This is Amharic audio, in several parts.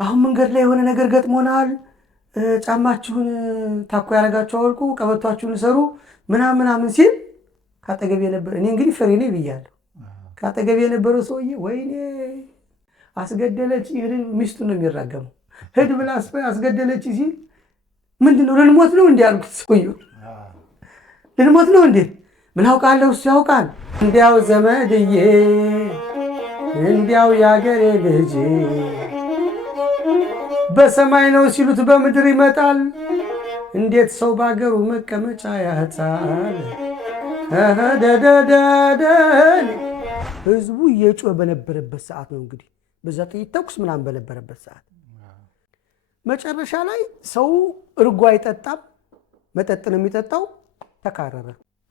አሁን መንገድ ላይ የሆነ ነገር ገጥሞናል፣ ጫማችሁን ታኮ ያረጋችሁ አውልቁ፣ ቀበቷችሁን ሰሩ ምናምን ሲል ካጠገብ የነበረ እኔ እንግዲህ ፈሪ ነኝ ብያለሁ። ካጠገብ የነበረው ሰውዬ ወይኔ አስገደለች ይሄን ሚስቱ ነው የሚራገመው ሄድ ብላ አስገደለች ሲል ምንድነው ልንሞት ነው እንዴ አልኩት። ሰውዬው ልንሞት ነው እንዴ? ምን አውቃለሁ እሱ ያውቃል። እንዲያው ዘመድዬ እንዲያው ያገሬ ልጅ በሰማይ ነው ሲሉት በምድር ይመጣል። እንዴት ሰው ባገሩ መቀመጫ ያጣል? ደደደደን ህዝቡ እየጮኸ በነበረበት ሰዓት ነው እንግዲህ በዛ ጥይት ተኩስ ምናምን በነበረበት ሰዓት መጨረሻ ላይ ሰው እርጎ አይጠጣም፣ መጠጥ ነው የሚጠጣው። ተካረረ።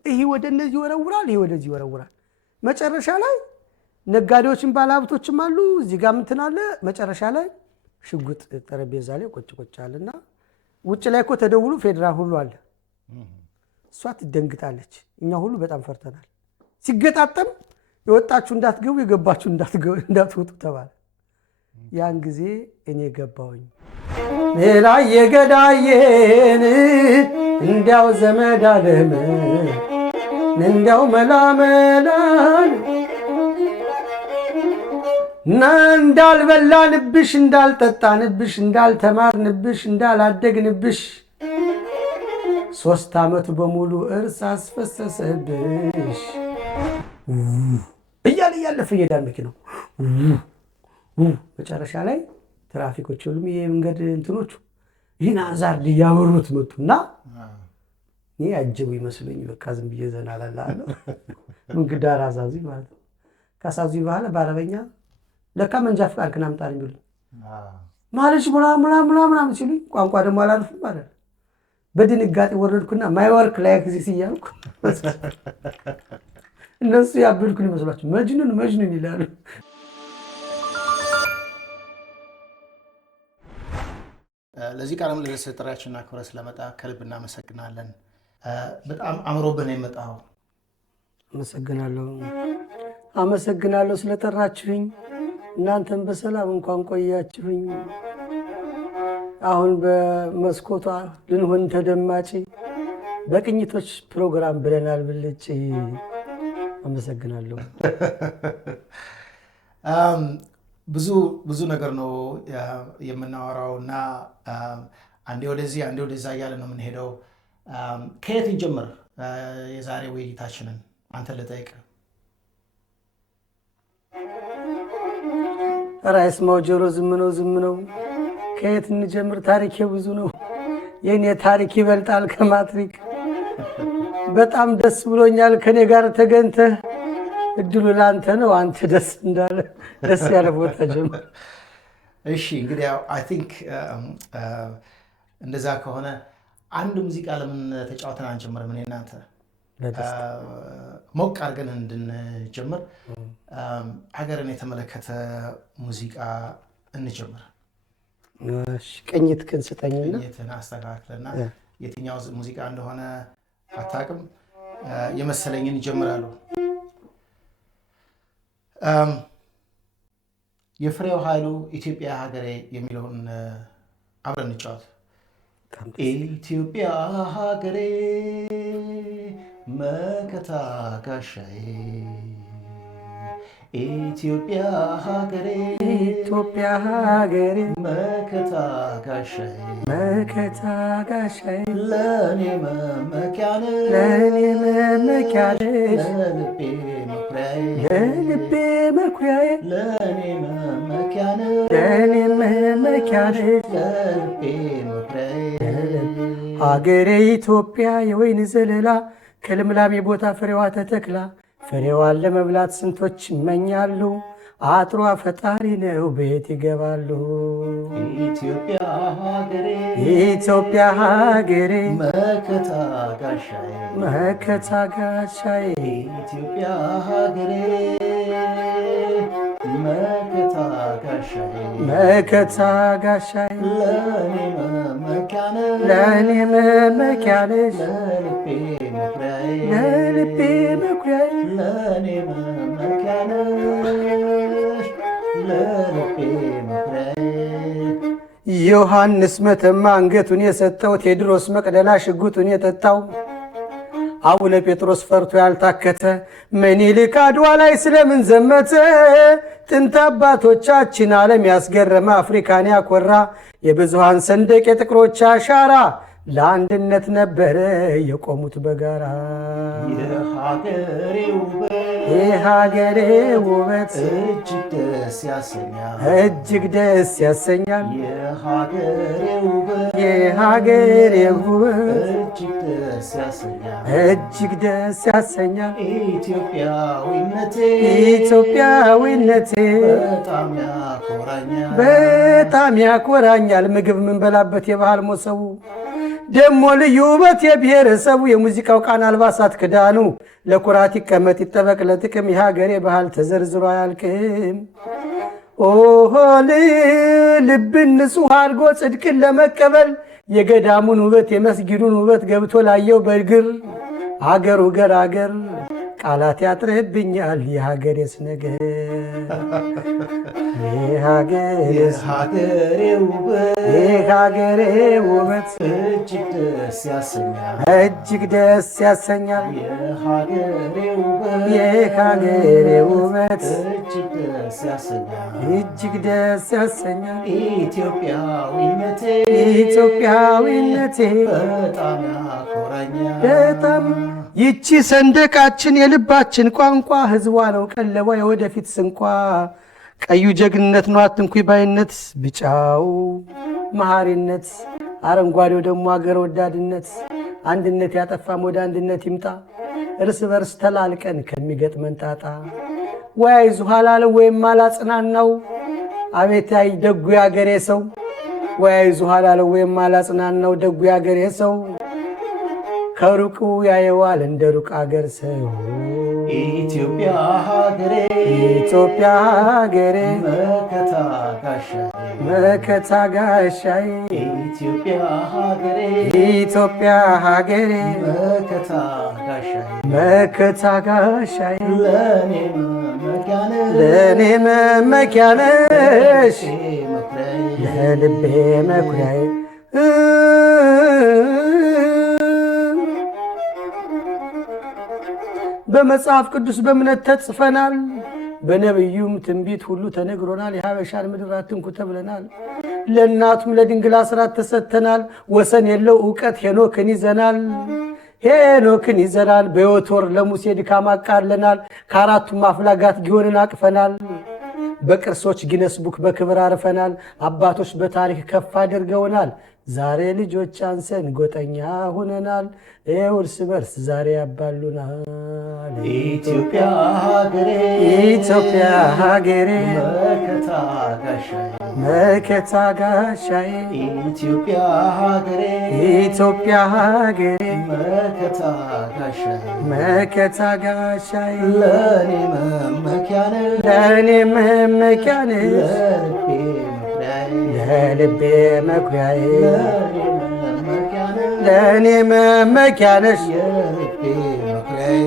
ይሄ ወደ እነዚህ ይወረውራል፣ ይሄ ወደዚህ ይወረውራል። መጨረሻ ላይ ነጋዴዎችም ባለሀብቶችም አሉ፣ እዚህ ጋር እንትን አለ። መጨረሻ ላይ ሽጉጥ ጠረጴዛ ላይ ቁጭ አለና ውጭ ላይ እኮ ተደውሎ ፌደራል ሁሉ አለ። እሷ ትደንግጣለች። እኛ ሁሉ በጣም ፈርተናል። ሲገጣጠም የወጣችሁ እንዳትገቡ የገባችሁ እንዳትወጡ ተባለ። ያን ጊዜ እኔ ገባሁኝ። ሌላ የገዳየን እንዲያው ዘመድ አለም እንዲያው መላመላን እንዳልበላንብሽ እንዳልጠጣንብሽ እንዳልተማርንብሽ እንዳላደግንብሽ 3 ዓመት በሙሉ እርስ አስፈሰሰብሽ እያለ ያለፈ ይሄዳል መኪናው። መጨረሻ ላይ ትራፊኮች ሁሉም የመንገድ እንትኖቹ ይህን አዛር ሊያወሩት መጡና እኔ አጀቡ ይመስለኝ በቃ ዝም ብዬ ዘና አላለሁ። እንግዳ አሳዙኝ ማለት ነው። ካሳዙኝ በኋላ በአረበኛ ለካ መንጃ ፍቃድ ከናምጣልኝ ብሎ ማለሽ ምናምን ሲሉኝ ቋንቋ ደግሞ አላልፍም ማለት ነው። በድንጋጤ ወረድኩና ማይ ወርክ ላይክ ዚስ እያልኩ እነሱ ያበድኩኝ ይመስላችሁ መጅኑን ይላሉ። ለዚህ ቃለ ምልልስ ጥሪያችንና ክብረ ስለመጣ ከልብ እናመሰግናለን። በጣም አምሮብህ ነው የመጣው። አመሰግናለሁ ስለጠራችሁኝ። እናንተም በሰላም እንኳን ቆያችሁኝ። አሁን በመስኮቷ ልንሆን ተደማጭ በቅኝቶች ፕሮግራም ብለናል ብልጭ። አመሰግናለሁ። ብዙ ነገር ነው የምናወራው እና አንዴ ወደዚህ አንዴ ወደዛ እያለ ነው የምንሄደው። ከየት እንጀምር የዛሬ ውይይታችንን? አንተ ልጠይቅ። ራይስ ማውጀሮ ዝም ነው። ከየት እንጀምር? ታሪኬ ብዙ ነው። የኔ ታሪክ ይበልጣል ከማትሪክ። በጣም ደስ ብሎኛል ከኔ ጋር ተገኝተህ። እድሉ ላንተ ነው። አንተ ደስ ያለ ቦታ ጀምር። እሺ እንግዲህ አይ ቲንክ እንደዛ ከሆነ አንድ ሙዚቃ ለምን ተጫውተን አንጀምርም? እኔ እናንተ ሞቅ አድርገን እንድንጀምር ሀገርን የተመለከተ ሙዚቃ እንጀምር። ቅኝትህን ስጠኝና ቅኝትህን አስተካክለና የትኛው ሙዚቃ እንደሆነ አታውቅም የመሰለኝን ይጀምራሉ። የፍሬው ኃይሉ ኢትዮጵያ ሀገሬ የሚለውን አብረን እንጫወት። ኢትዮጵያ ሀገሬ መከታ ጋሻዬ፣ ኢትዮጵያ ሀገሬ መከታ ጋሻዬ፣ ለኔ መመኪያ ነሽ ለልቤ መኩሪያዬ፣ ለኔ መመኪያ ነሽ ለልቤ መኩሪያዬ። ሀገሬ ኢትዮጵያ የወይን ዘለላ ከልምላሜ ቦታ ፍሬዋ ተተክላ፣ ፍሬዋን ለመብላት ስንቶች ይመኛሉ፣ አጥሯ ፈጣሪ ነው ቤት ይገባሉ። ኢትዮጵያ ሀገሬ መከታ ጋሻዬ፣ ኢትዮጵያ ሀገሬ መከታ ጋሻዬ፣ ለኔ መመኪያ ነሽ ለልቤ መኩሪያዬ፣ ለኔ መመኪያ ነሽ ለልቤ መኩሪያዬ። ዮሐንስ መተማ አንገቱን የሰጠው፣ ቴዎድሮስ መቅደላ ሽጉጡን የጠጣው፣ አቡነ ጴጥሮስ ፈርቶ ያልታከተ፣ ምኒልክ አድዋ ላይ ስለምን ዘመተ? ጥንት አባቶቻችን ዓለም ያስገረመ፣ አፍሪካን ያኮራ፣ የብዙሃን ሰንደቅ የጥቁሮች አሻራ፣ ለአንድነት ነበረ የቆሙት በጋራ። የሀገሬ ውበት እጅግ ደስ ያሰኛል፣ እጅግ ደስ ያሰኛል። የሀገሬ ውበት የሀገሬ ውበት እጅግ ደስ ያሰኛል፣ እጅግ ደስ ያሰኛል። ኢትዮጵያዊነቴ ኢትዮጵያዊነቴ በጣም ያኮራኛል፣ በጣም ያኮራኛል። ምግብ የምንበላበት የባህል ሞሰቡ ደሞ ልዩ ውበት የብሔረሰቡ፣ የሙዚቃው ቃና አልባሳት ክዳኑ፣ ለኩራት ይቀመጥ ይጠበቅ ለጥቅም፣ የሀገሬ ባህል ተዘርዝሮ አያልቅም። ኦሆ ልብን ንጹሕ አድርጎ ጽድቅን ለመቀበል፣ የገዳሙን ውበት የመስጊዱን ውበት ገብቶ ላየው በእግር፣ አገሩ ገራገር ቃላት ያጥርብኛል የሀገሬስ ነገር። የሀገሬ ውበት እጅግ ደስ ያሰኛል፣ እጅግ ደስ ያሰኛል። የሀገሬ ውበት እጅግ ደስ ያሰኛል፣ እጅግ ደስ ያሰኛል። ኢትዮጵያዊነቴ ኢትዮጵያዊነቴ በጣም ያኮራኛል፣ በጣም ይቺ ሰንደቃችን የልባችን ቋንቋ፣ ህዝቧ ነው ቀለቧ የወደፊት ስንቋ። ቀዩ ጀግንነት ነው አትንኩኝ ባይነት፣ ቢጫው መሐሪነት፣ አረንጓዴው ደግሞ አገር ወዳድነት። አንድነት ያጠፋም ወደ አንድነት ይምጣ፣ እርስ በርስ ተላልቀን ከሚገጥመን ጣጣ። ወይ አይዞህ አላለው ወይም አላጽናናው፣ አቤት ያይ ደጉ ያገሬ ሰው። ወይ አይዞህ አላለው ወይም አላጽናናው፣ ደጉ ያገሬ ሰው። ከሩቁ ያየዋል እንደ ሩቅ አገር ሰው። ኢትዮጵያ ሀገሬ ኢትዮጵያ ሀገሬ መከታ ጋሻዬ፣ መከታ ጋሻዬ። ኢትዮጵያ ሀገሬ ኢትዮጵያ ሀገሬ መከታ ጋሻዬ፣ መከታ ጋሻዬ። ለኔ መመኪያ ነሽ፣ ለኔ መመኪያ ነሽ፣ መኩሪያዬ፣ ለልቤ መኩሪያዬ። በመጽሐፍ ቅዱስ በእምነት ተጽፈናል፣ በነቢዩም ትንቢት ሁሉ ተነግሮናል። የሀበሻን ምድር አትንኩ ተብለናል፣ ለእናቱም ለድንግል አስራት ተሰጥተናል። ወሰን የለው እውቀት ሄኖክን ይዘናል፣ ሄኖክን ይዘናል። በሕይወት ወር ለሙሴ ድካም አቃለናል፣ ከአራቱም አፍላጋት ጊዮንን አቅፈናል። በቅርሶች ጊነስ ቡክ በክብር አርፈናል፣ አባቶች በታሪክ ከፍ አድርገውናል። ዛሬ ልጆች አንሰን ጎጠኛ ሁነናል፣ እርስ በርስ ዛሬ ያባሉናል። ኢትዮጵያ ሀገሬ ኢትዮጵያ ሀገሬ መከታ ጋሻዬ፣ መከታ ጋሻዬ። ኢትዮጵያ ሀገሬ ኢትዮጵያ ሀገሬ መከታ ጋሻዬ፣ መከታ ጋሻዬ። ለኔ መመኪያ ነሽ፣ ለእኔ መመኪያ ነሽ፣ ለልቤ መኩሪያዬ፣ ለልቤ መኩሪያዬ። ለኔ መመኪያ ነሽ፣ ለእኔ መመኪያ ነሽ፣ የልቤ መኩሪያዬ።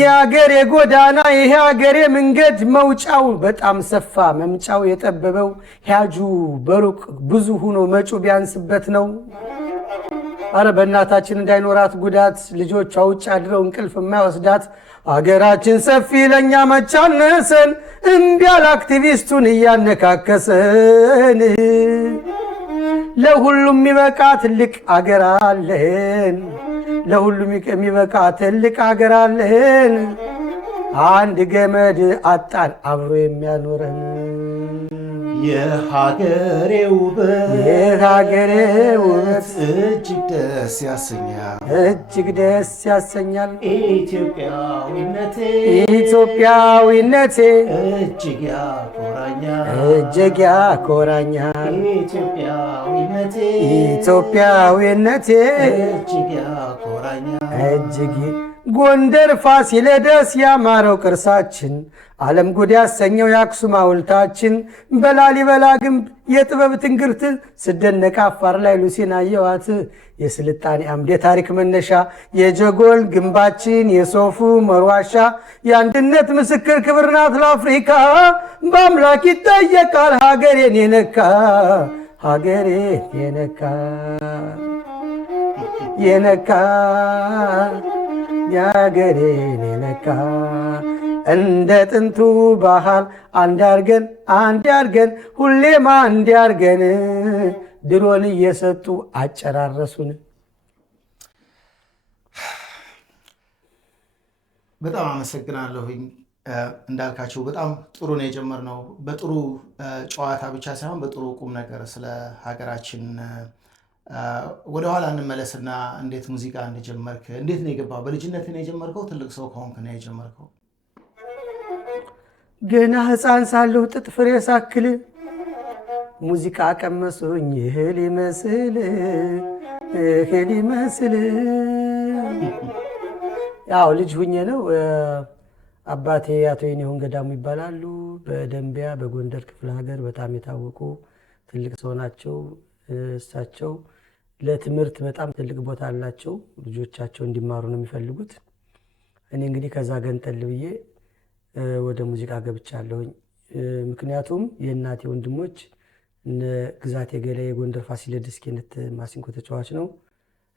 የአገሬ ጎዳና ይሄ አገሬ መንገድ፣ መውጫው በጣም ሰፋ መምጫው የጠበበው፣ ሂያጁ በሩቅ ብዙ ሁኖ መጩ ቢያንስበት ነው። አረ በእናታችን እንዳይኖራት ጉዳት፣ ልጆቿ ውጭ አድረው እንቅልፍ የማይወስዳት። አገራችን ሰፊ ለእኛ መቻነሰን፣ እምቢ ያለ አክቲቪስቱን እያነካከሰን። ለሁሉም የሚበቃ ትልቅ አገር አለን፣ ለሁሉም የሚበቃ ትልቅ አገር አለን። አንድ ገመድ አጣን አብሮ የሚያኖረን። የሀገሬ ውበት የሀገሬ ውበት እጅግ ደስ ያሰኛል፣ እጅግ ደስ ያሰኛል። ኢትዮጵያዊነቴ ኢትዮጵያዊነቴ እጅግ ያኮራኛል፣ እጅግ ያኮራኛል። ኢትዮጵያዊነቴ ኢትዮጵያዊነቴ እጅግ ያኮራኛል። እጅግ ጎንደር ፋሲለደስ ያማረው ቅርሳችን፣ ዓለም ጉድ ያሰኘው የአክሱም ሐውልታችን፣ በላሊበላ ግንብ የጥበብ ትንግርት፣ ስደነቅ አፋር ላይ ሉሲን አየዋት። የስልጣኔ አምድ የታሪክ መነሻ የጀጎል ግንባችን፣ የሶፉ መርዋሻ የአንድነት ምስክር ክብር ናት ለአፍሪካ። በአምላክ ይጠየቃል ሀገሬን የነካ፣ ሀገሬን የነካ የነካ የሀገሬን የነካ እንደ ጥንቱ ባህል አንዳርገን ሁሌም አንዳርገን ድሮን እየሰጡ አጨራረሱን። በጣም አመሰግናለሁኝ እንዳልካቸው። በጣም ጥሩ ነው የጀመርነው። በጥሩ ጨዋታ ብቻ ሳይሆን በጥሩ ቁም ነገር ስለ ሀገራችን ወደኋላ እንመለስና እንዴት ሙዚቃ እንደጀመርክ፣ እንዴት ነው የገባው? በልጅነት ነው የጀመርከው? ትልቅ ሰው ከሆንክ ነው የጀመርከው? ገና ሕፃን ሳለሁ ጥጥ ፍሬ ሳክል ሙዚቃ ቀመሱኝ እህል ይመስል። ያው ልጅ ሁኜ ነው። አባቴ አቶ የኔሁን ገዳሙ ይባላሉ። በደንቢያ በጎንደር ክፍለ ሀገር በጣም የታወቁ ትልቅ ሰው ናቸው። እሳቸው ለትምህርት በጣም ትልቅ ቦታ አላቸው። ልጆቻቸው እንዲማሩ ነው የሚፈልጉት። እኔ እንግዲህ ከዛ ገንጠል ብዬ ወደ ሙዚቃ ገብቻለሁኝ። ምክንያቱም የእናቴ ወንድሞች ግዛቴ ገላይ የጎንደር ፋሲለደስ ኬነት ማሲንቆ ተጫዋች ነው።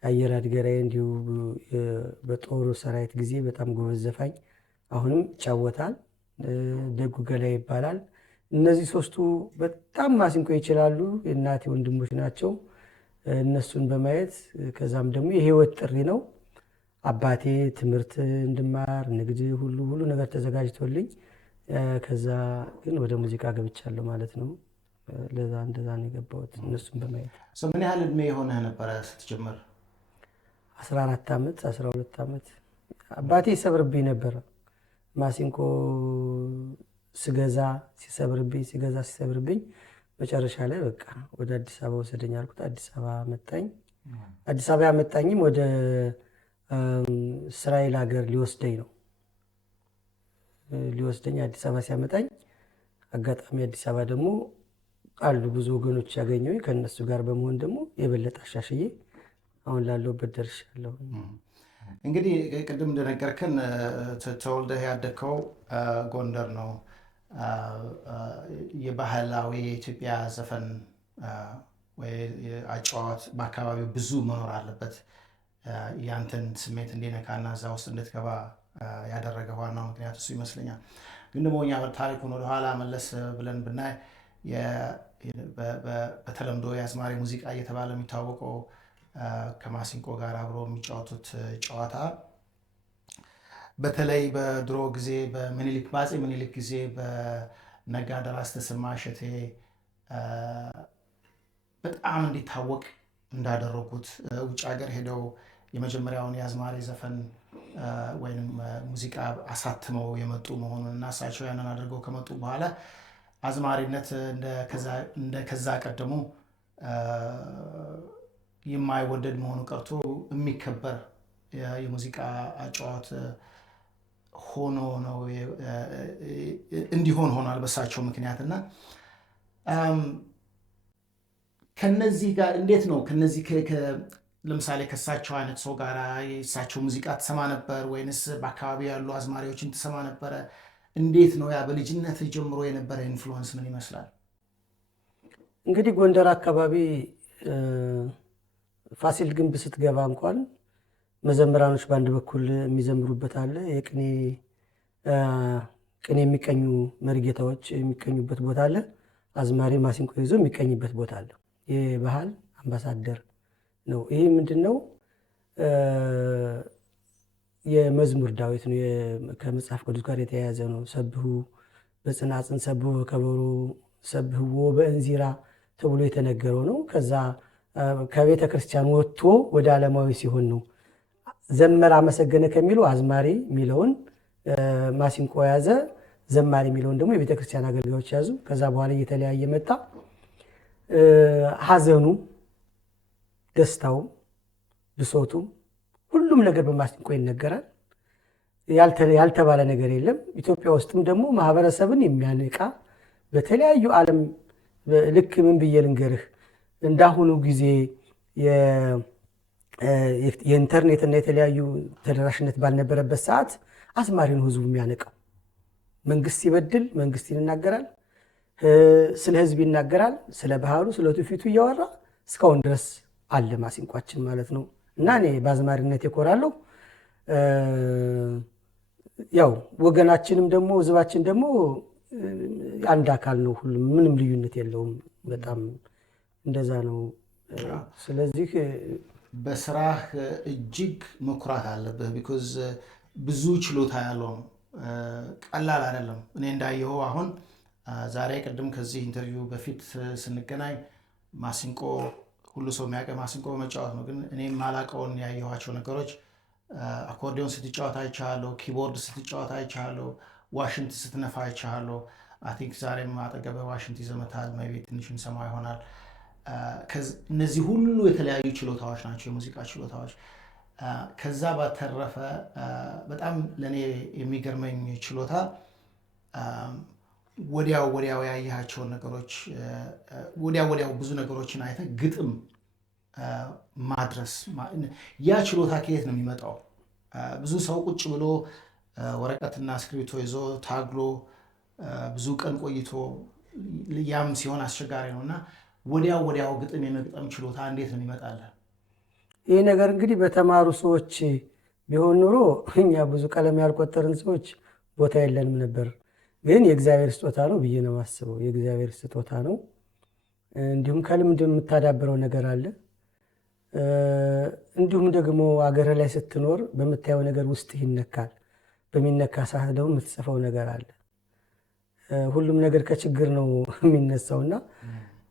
የአየር አድገራይ እንዲሁ በጦሩ ሰራዊት ጊዜ በጣም ጎበዝ ዘፋኝ፣ አሁንም ይጫወታል። ደጉ ገላይ ይባላል። እነዚህ ሶስቱ በጣም ማሲንቆ ይችላሉ። የእናቴ ወንድሞች ናቸው። እነሱን በማየት ከዛም ደግሞ የህይወት ጥሪ ነው። አባቴ ትምህርት እንድማር ንግድ ሁሉ ነገር ተዘጋጅቶልኝ ከዛ ግን ወደ ሙዚቃ ገብቻለሁ ማለት ነው። እንደዛ ነው የገባሁት እነሱን በማየት። ምን ያህል እድሜ የሆነህ ነበረ ስትጀምር? 14 ዓመት 12 ዓመት። አባቴ ይሰብርብኝ ነበረ ማሲንቆ ሲሰብርብኝ መጨረሻ ላይ በቃ ወደ አዲስ አበባ ወሰደኝ አልኩት። አዲስ አበባ መጣኝ። አዲስ አበባ ያመጣኝም ወደ እስራኤል ሀገር ሊወስደኝ ነው። አዲስ አበባ ሲያመጣኝ አጋጣሚ አዲስ አበባ ደግሞ አሉ ብዙ ወገኖች ያገኘሁኝ። ከእነሱ ጋር በመሆን ደግሞ የበለጠ አሻሽዬ አሁን ላለሁበት ደርሻለሁ። እንግዲህ ቅድም እንደነገርከን ተወልደህ ያደግከው ጎንደር ነው። የባህላዊ የኢትዮጵያ ዘፈን ወይ አጨዋወት በአካባቢው ብዙ መኖር አለበት። ያንተን ስሜት እንዲነካና እዛ ውስጥ እንድትገባ ያደረገ ዋናው ምክንያት እሱ ይመስለኛል። ግን ደግሞ እኛ ታሪኩን ወደኋላ መለስ ብለን ብናይ በተለምዶ የአዝማሪ ሙዚቃ እየተባለ የሚታወቀው ከማሲንቆ ጋር አብሮ የሚጫወቱት ጨዋታ በተለይ በድሮ ጊዜ በአፄ ምኒልክ ጊዜ በነጋ ደራስ ተሰማ እሸቴ በጣም እንዲታወቅ እንዳደረጉት ውጭ ሀገር ሄደው የመጀመሪያውን የአዝማሪ ዘፈን ወይም ሙዚቃ አሳትመው የመጡ መሆኑን እና እሳቸው ያንን አድርገው ከመጡ በኋላ አዝማሪነት እንደ ከዛ ቀደሙ የማይወደድ መሆኑ ቀርቶ የሚከበር የሙዚቃ አጨዋወት ሆኖ ነው እንዲሆን ሆኗል በሳቸው ምክንያትና ከነዚህ ጋር እንዴት ነው ከነዚህ ለምሳሌ ከሳቸው አይነት ሰው ጋር የሳቸው ሙዚቃ ትሰማ ነበር ወይንስ በአካባቢ ያሉ አዝማሪዎችን ትሰማ ነበረ? እንዴት ነው ያ በልጅነት ጀምሮ የነበረ ኢንፍሉዌንስ ምን ይመስላል? እንግዲህ ጎንደር አካባቢ ፋሲል ግንብ ስትገባ እንኳን መዘምራኖች በአንድ በኩል የሚዘምሩበት አለ። ቅኔ የሚቀኙ መርጌታዎች የሚቀኙበት ቦታ አለ። አዝማሪ ማሲንቆ ይዞ የሚቀኝበት ቦታ አለ። የባህል አምባሳደር ነው። ይሄ ምንድነው? የመዝሙር ዳዊት ነው። ከመጽሐፍ ቅዱስ ጋር የተያያዘ ነው። ሰብሁ በጽናጽን ሰብሁ በከበሮ ሰብህዎ በእንዚራ ተብሎ የተነገረው ነው። ከዛ ከቤተ ክርስቲያን ወጥቶ ወደ ዓለማዊ ሲሆን ነው። ዘመር አመሰገነ ከሚለው አዝማሪ የሚለውን ማሲንቆ ያዘ፣ ዘማሪ የሚለውን ደግሞ የቤተ ክርስቲያን አገልጋዮች ያዙ። ከዛ በኋላ እየተለያየ መጣ። ሐዘኑ፣ ደስታው፣ ብሶቱ ሁሉም ነገር በማሲንቆ ይነገራል። ያልተባለ ነገር የለም። ኢትዮጵያ ውስጥም ደግሞ ማህበረሰብን የሚያነቃ በተለያዩ ዓለም ልክ ምን ብዬ ልንገርህ እንዳሁኑ ጊዜ የኢንተርኔትና የተለያዩ ተደራሽነት ባልነበረበት ሰዓት አዝማሪ ነው ህዝቡ የሚያነቃው። መንግስት ሲበድል መንግስት ይናገራል፣ ስለ ህዝብ ይናገራል። ስለ ባህሉ ስለ ትውፊቱ እያወራ እስካሁን ድረስ አለ ማሲንቋችን ማለት ነው። እና እኔ በአዝማሪነት እኮራለሁ። ያው ወገናችንም ደግሞ ህዝባችን ደግሞ አንድ አካል ነው። ሁሉም ምንም ልዩነት የለውም። በጣም እንደዛ ነው። ስለዚህ በስራህ እጅግ መኩራት አለብህ። ቢኮዝ ብዙ ችሎታ ያለው ነው። ቀላል አይደለም። እኔ እንዳየኸው አሁን ዛሬ ቅድም ከዚህ ኢንተርቪው በፊት ስንገናኝ ማሲንቆ ሁሉ ሰው የሚያውቀው ማሲንቆ መጫወት ነው። ግን እኔ ማላውቀውን ያየኋቸው ነገሮች አኮርዲዮን ስትጫወት አይቻለሁ፣ ኪቦርድ ስትጫወት አይቻለሁ፣ ዋሽንት ስትነፋ አይቻለሁ። አይ ቲንክ ዛሬም አጠገበ ዋሽንት ይዘመታል። ሜይ ቢ ትንሽ እንሰማ ይሆናል። እነዚህ ሁሉ የተለያዩ ችሎታዎች ናቸው፣ የሙዚቃ ችሎታዎች። ከዛ ባተረፈ በጣም ለእኔ የሚገርመኝ ችሎታ ወዲያው ያየሃቸውን ነገሮች ወዲያው ብዙ ነገሮችን አይተህ ግጥም ማድረስ። ያ ችሎታ ከየት ነው የሚመጣው? ብዙ ሰው ቁጭ ብሎ ወረቀትና እስክሪብቶ ይዞ ታግሎ ብዙ ቀን ቆይቶ ያም ሲሆን አስቸጋሪ ነው እና ወዲያው ግጥም የመግጠም ችሎታ እንዴት ነው ይመጣል? ይህ ነገር እንግዲህ በተማሩ ሰዎች ቢሆን ኑሮ እኛ ብዙ ቀለም ያልቆጠርን ሰዎች ቦታ የለንም ነበር። ግን የእግዚአብሔር ስጦታ ነው ብዬ ነው የማስበው። የእግዚአብሔር ስጦታ ነው። እንዲሁም ከልምድ የምታዳብረው ነገር አለ። እንዲሁም ደግሞ አገር ላይ ስትኖር በምታየው ነገር ውስጥ ይነካል። በሚነካ ሰዓት ደግሞ የምትጽፈው ነገር አለ። ሁሉም ነገር ከችግር ነው የሚነሳውና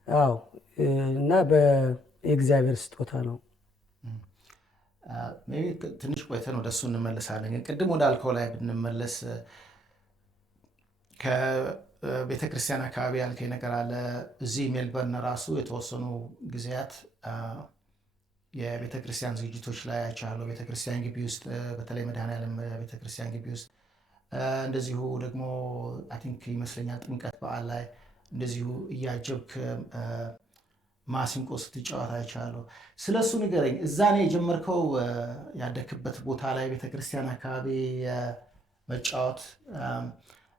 አዎ እና የእግዚአብሔር ስጦታ ነው። ትንሽ ቆይተን ወደሱ እንመለሳለን። ግን ቅድም ወዳልከው ላይ ብንመለስ ከቤተክርስቲያን አካባቢ ያልከኝ ነገር አለ። እዚህ ሜልበርን ራሱ የተወሰኑ ጊዜያት የቤተክርስቲያን ዝግጅቶች ላይ አይቻለሁ። ቤተክርስቲያን ግቢ ውስጥ በተለይ መድኃኔዓለም ቤተክርስቲያን ግቢ ውስጥ እንደዚሁ ደግሞ አይ ቲንክ ይመስለኛል ጥምቀት በዓል ላይ እንደዚሁ እያጀብክ ማሲንቆ ስትጫወት አይቻለሁ። ስለሱ ንገረኝ። እዛ ነው የጀመርከው? ያደክበት ቦታ ላይ ቤተክርስቲያን አካባቢ መጫወት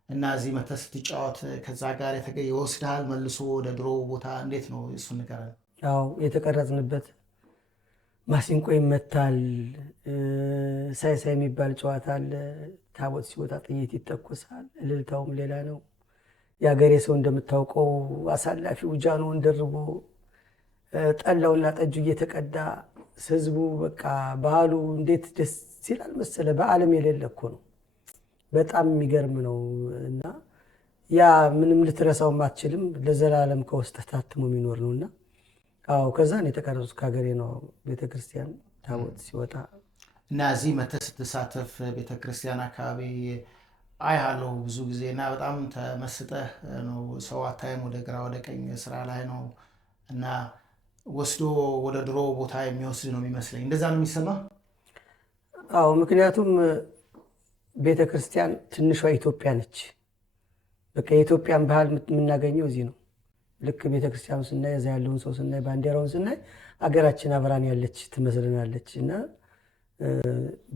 እና እዚህ መተህ ስትጫወት ከዛ ጋር ይወስድሃል መልሶ ወደ ድሮ ቦታ? እንዴት ነው እሱን ንገረን። አዎ የተቀረጽንበት ማሲንቆ ይመታል። ሳይሳይ የሚባል ጨዋታ አለ። ታቦት ሲወጣ ጥይት ይተኮሳል። እልልታውም ሌላ ነው። የአገሬ ሰው እንደምታውቀው አሳላፊው ጃኖን ደርቦ ጠላውና ጠጁ እየተቀዳ ህዝቡ በቃ ባህሉ እንዴት ደስ ይላል መሰለ። በዓለም የሌለ እኮ ነው። በጣም የሚገርም ነው እና ያ ምንም ልትረሳውም አትችልም። ለዘላለም ከውስጥ ታትሞ የሚኖር ነውና አዎ ከዛ ነው የተቀረጹት። ከሀገሬ ነው ቤተክርስቲያን ታቦት ሲወጣ እና እዚህ መተህ ስትሳተፍ ቤተክርስቲያን አካባቢ አይሃለሁ ብዙ ጊዜ እና በጣም ተመስጠህ ነው። ሰው አታይም፣ ወደ ግራ ወደ ቀኝ ስራ ላይ ነው እና ወስዶ ወደ ድሮ ቦታ የሚወስድ ነው የሚመስለኝ። እንደዛ ነው የሚሰማ? አዎ ምክንያቱም ቤተክርስቲያን ትንሿ ኢትዮጵያ ነች። በቃ የኢትዮጵያን ባህል የምናገኘው እዚህ ነው። ልክ ቤተክርስቲያኑ ስናይ እዛ ያለውን ሰው ስናይ ባንዲራውን ስናይ አገራችን አብራን ያለች ትመስለናለች እና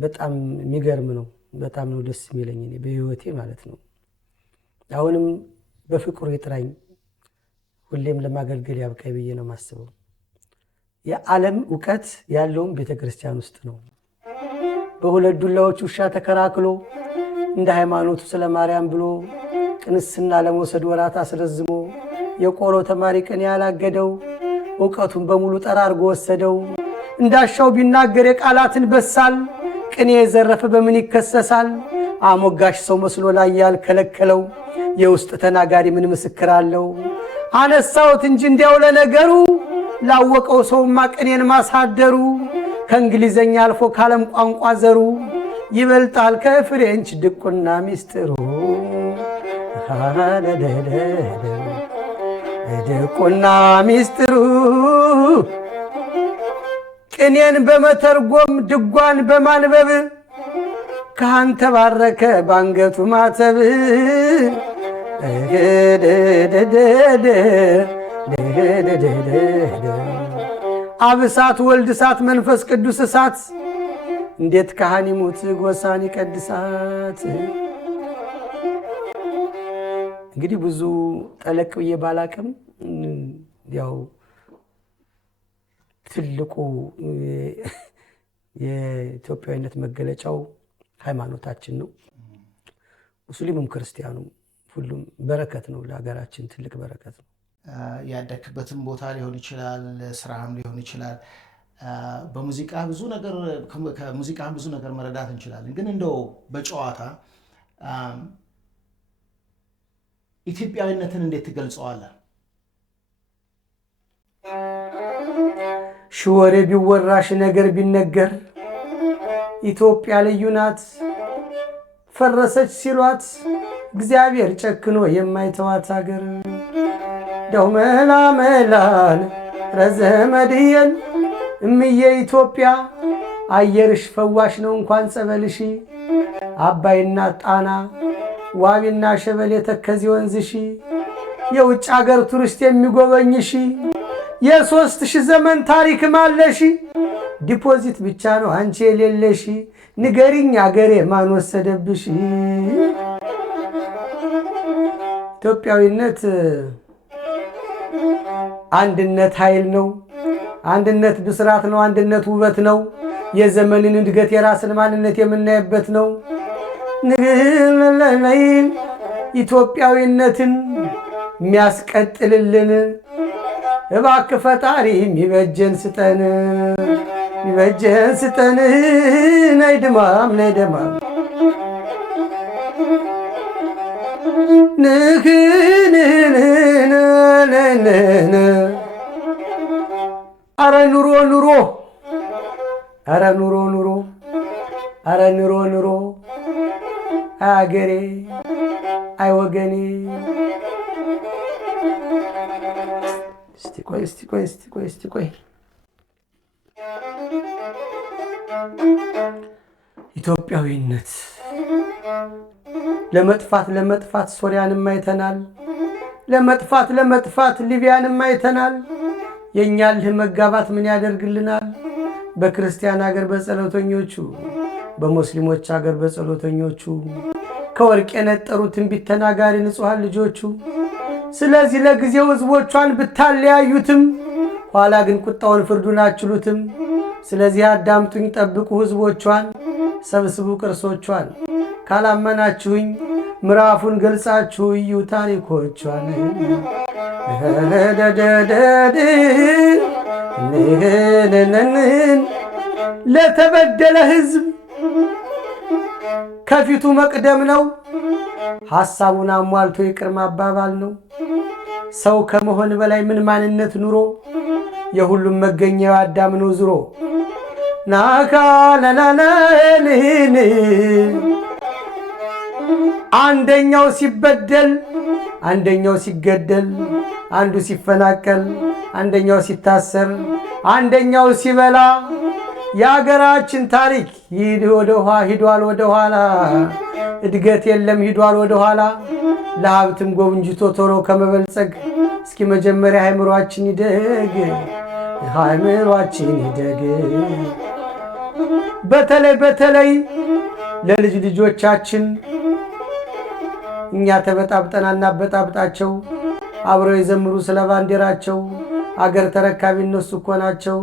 በጣም የሚገርም ነው። በጣም ነው ደስ የሚለኝ እኔ በህይወቴ ማለት ነው። አሁንም በፍቅሩ ይጥራኝ፣ ሁሌም ለማገልገል ያብቃኝ ብዬ ነው የማስበው። የዓለም እውቀት ያለውም ቤተክርስቲያን ውስጥ ነው። በሁለት ዱላዎች ውሻ ተከራክሎ እንደ ሃይማኖቱ ስለ ማርያም ብሎ ቅንስና ለመውሰድ ወራት አስረዝሞ የቆሎ ተማሪ ቅኔ ያላገደው እውቀቱን በሙሉ ጠራርጎ ወሰደው። እንዳሻው ቢናገር የቃላትን በሳል ቅኔ የዘረፈ በምን ይከሰሳል? አሞጋሽ ሰው መስሎ ላይ ያልከለከለው የውስጥ ተናጋሪ ምን ምስክር አለው? አነሳውት እንጂ እንዲያው ለነገሩ ላወቀው ሰውማ ቅኔን ማሳደሩ ከእንግሊዘኛ አልፎ ካለም ቋንቋ ዘሩ ይበልጣል ከፍሬንች ድቁና ሚስጥሩ። ድቁና ሚስጥሩ ቅኔን በመተርጎም ድጓን በማንበብ ካህን ተባረከ ባንገቱ ማተብ። አብ እሳት ወልድ እሳት መንፈስ ቅዱስ እሳት እንዴት ካህን ይሙት ጎሳን ይቀድሳት። እንግዲህ ብዙ ጠለቅ ብዬ ባላቅም ያው ትልቁ የኢትዮጵያዊነት መገለጫው ሃይማኖታችን ነው። ሙስሊሙም ክርስቲያኑም ሁሉም በረከት ነው፣ ለሀገራችን ትልቅ በረከት ነው። ያደክበትም ቦታ ሊሆን ይችላል፣ ስራም ሊሆን ይችላል። በሙዚቃ ብዙ ነገር ከሙዚቃም ብዙ ነገር መረዳት እንችላለን። ግን እንደው በጨዋታ ኢትዮጵያዊነትን እንዴት ትገልጸዋለህ? ሺህ ወሬ ቢወራሽ ነገር ቢነገር ኢትዮጵያ ልዩ ናት። ፈረሰች ሲሏት እግዚአብሔር ጨክኖ የማይተዋት ሀገር። ደው መላ መላን ረዘመድየን እምዬ ኢትዮጵያ አየርሽ ፈዋሽ ነው እንኳን ጸበልሽ። አባይና ጣና ዋቢና ሸበሌ ተከዜ ወንዝሽ የውጭ ሀገር ቱሪስት የሚጎበኝሽ የ3000 ዘመን ታሪክ ማለሽ። ዲፖዚት ብቻ ነው አንቺ የሌለሽ ንገሪኝ አገሬ ማን ወሰደብሽ? ኢትዮጵያዊነት አንድነት ኃይል ነው። አንድነት ብስራት ነው። አንድነት ውበት ነው። የዘመንን እድገት የራስን ማንነት የምናይበት ነው። ንግለለይን ኢትዮጵያዊነትን የሚያስቀጥልልን እባክህ ፈጣሪ የሚበጀን ስጠን፣ የሚበጀን ስጠን። ነይ ድማም ነይ ደማም ንህንህንህንህን አረ ኑሮ ኑሮ አረ ኑሮ ኑሮ አረ ኑሮ ኑሮ አገሬ አይ ወገኔ። እስቲ ቆይ ኢትዮጵያዊነት ለመጥፋት ሶሪያንም አይተናል። ለመጥፋት ሊቢያንም አይተናል። የኛ ልህ መጋባት ምን ያደርግልናል? በክርስቲያን ሀገር በጸሎተኞቹ፣ በሙስሊሞች ሀገር በጸሎተኞቹ ከወርቅ የነጠሩ ትንቢት ተናጋሪ ንጹሐን ልጆቹ። ስለዚህ ለጊዜው ህዝቦቿን ብታለያዩትም ኋላ ግን ቁጣውን ፍርዱን አችሉትም። ስለዚህ አዳምጡኝ ጠብቁ ህዝቦቿን ሰብስቡ ቅርሶቿን። ካላመናችሁኝ ምዕራፉን ገልጻችሁ እዩ ታሪኮቿን። ለተበደለ ህዝብ ከፊቱ መቅደም ነው። ሐሳቡን አሟልቶ ይቅር ማባባል ነው። ሰው ከመሆን በላይ ምን ማንነት ኑሮ የሁሉም መገኛው አዳም ነው ዙሮ። ናካለናነን አንደኛው ሲበደል አንደኛው ሲገደል፣ አንዱ ሲፈናቀል አንደኛው ሲታሰር፣ አንደኛው ሲበላ የሀገራችን ታሪክ ሂዷል ወደ ኋላ። እድገት የለም ሂዷል ወደ ኋላ። ለሀብትም ጎብንጅቶ ቶሎ ከመበልጸግ እስኪ መጀመሪያ ሃይምሯችን ይደግ፣ ሃይምሯችን ይደግ። በተለይ ለልጅ ልጆቻችን እኛ ተበጣብጠና እናበጣብጣቸው። አብረው የዘምሩ ስለ ባንዲራቸው። አገር ተረካቢ እነሱ እኮ ናቸው።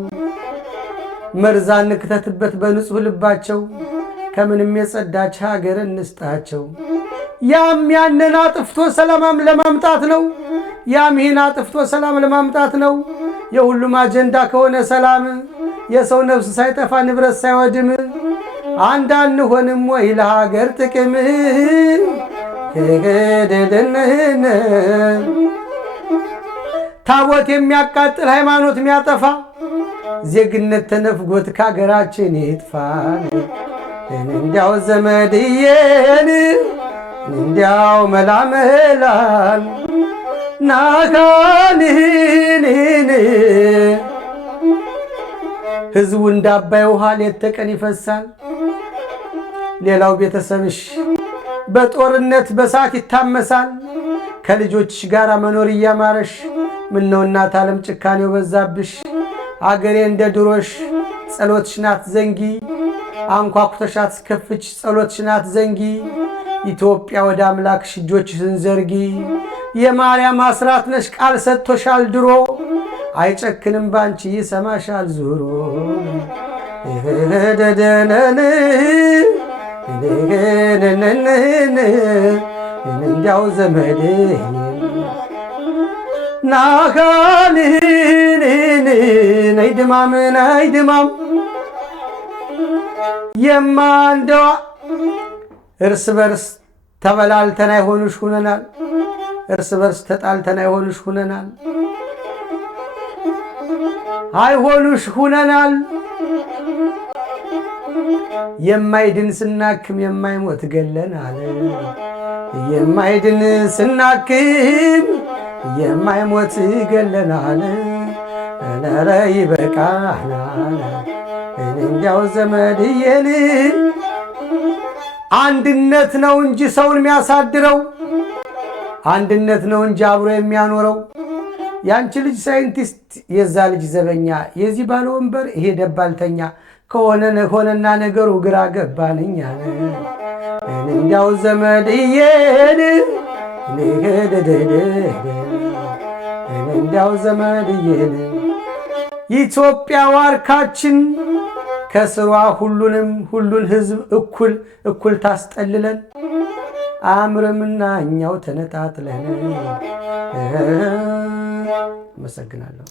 መርዛ እንክተትበት በንጹህ ልባቸው። ከምንም የጸዳች ሀገር እንስጣቸው። ያም ያንን አጥፍቶ ሰላም ለማምጣት ነው። ያም ይህን አጥፍቶ ሰላም ለማምጣት ነው። የሁሉም አጀንዳ ከሆነ ሰላም፣ የሰው ነፍስ ሳይጠፋ ንብረት ሳይወድም፣ አንድ አንሆንም ወይ ለሀገር ጥቅም? ታቦት የሚያቃጥል ሃይማኖት የሚያጠፋ ዜግነት ተነፍጎት ከሀገራችን ይጥፋ። እንዲያው ዘመድዬን እንዲያው መላመላን ናካንህንን ህዝቡ እንዳባይ ውሃ ሌት ተቀን ይፈሳል። ሌላው ቤተሰብሽ በጦርነት በሳት ይታመሳል። ከልጆችሽ ጋር መኖር እያማረሽ ምነው እናት ዓለም ጭካኔው በዛብሽ? አገሬ እንደ ድሮሽ ጸሎትሽ ናት ዘንጊ። አንኳኩተሽ አትስከፍች ጸሎትሽ ናት ዘንጊ። ኢትዮጵያ ወደ አምላክሽ እጆችሽን ዘርጊ። የማርያም አስራት ነሽ ቃል ሰጥቶሻል ድሮ። አይጨክንም ባንቺ ይሰማሻል ዙሮ። እንዲያው ዘመድ ናካልን ነይድማም ነይድማም የማንደዋ እርስ በርስ ተበላልተን አይሆንሽ ሁነናል። እርስ በርስ ተጣልተን አይሆንሽ ሁነናል። አይሆንሽ ሁነናል። የማይድን ስናክም የማይሞት ገለናል። የማይድን ስናክም የማይሞት ገለናል። ኧረ ይበቃናል እንዲያው ዘመድዬን። አንድነት ነው እንጂ ሰውን የሚያሳድረው፣ አንድነት ነው እንጂ አብሮ የሚያኖረው። ያንቺ ልጅ ሳይንቲስት፣ የዛ ልጅ ዘበኛ፣ የዚህ ባለ ወንበር ይሄ ደባልተኛ ሆነና ነገሩ ግራ ገባንኛ። እንዲያው ዘመድዬን እንዲያው ዘመድዬን ኢትዮጵያ ዋርካችን ከስሯ ሁሉን ህዝብ እኩል ታስጠልለን። አምርምና እኛው ተነጣጥለን። አመሰግናለሁ።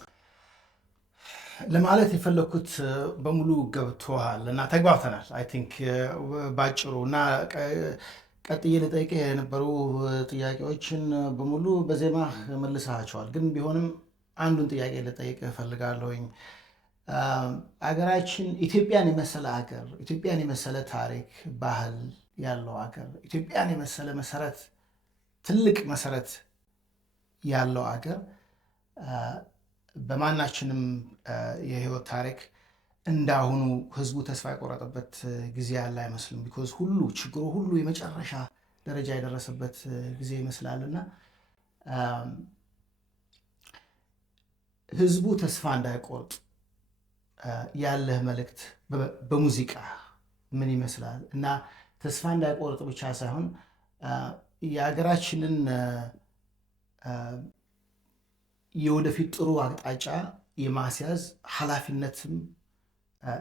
ለማለት የፈለኩት በሙሉ ገብቶሃል እና ተግባብተናል። አይ ቲንክ ባጭሩ እና ቀጥዬ ልጠይቅህ የነበሩ ጥያቄዎችን በሙሉ በዜማ መልሰሃቸዋል። ግን ቢሆንም አንዱን ጥያቄ ልጠይቅህ እፈልጋለሁኝ። አገራችን ኢትዮጵያን የመሰለ ሀገር፣ ኢትዮጵያን የመሰለ ታሪክ፣ ባህል ያለው ሀገር፣ ኢትዮጵያን የመሰለ መሰረት፣ ትልቅ መሰረት ያለው ሀገር በማናችንም የህይወት ታሪክ እንዳሁኑ ህዝቡ ተስፋ የቆረጠበት ጊዜ ያለ አይመስልም። ቢኮዝ ሁሉ ችግሩ ሁሉ የመጨረሻ ደረጃ የደረሰበት ጊዜ ይመስላልና ህዝቡ ተስፋ እንዳይቆርጥ ያለህ መልእክት በሙዚቃ ምን ይመስላል? እና ተስፋ እንዳይቆርጥ ብቻ ሳይሆን የሀገራችንን የወደፊት ጥሩ አቅጣጫ የማስያዝ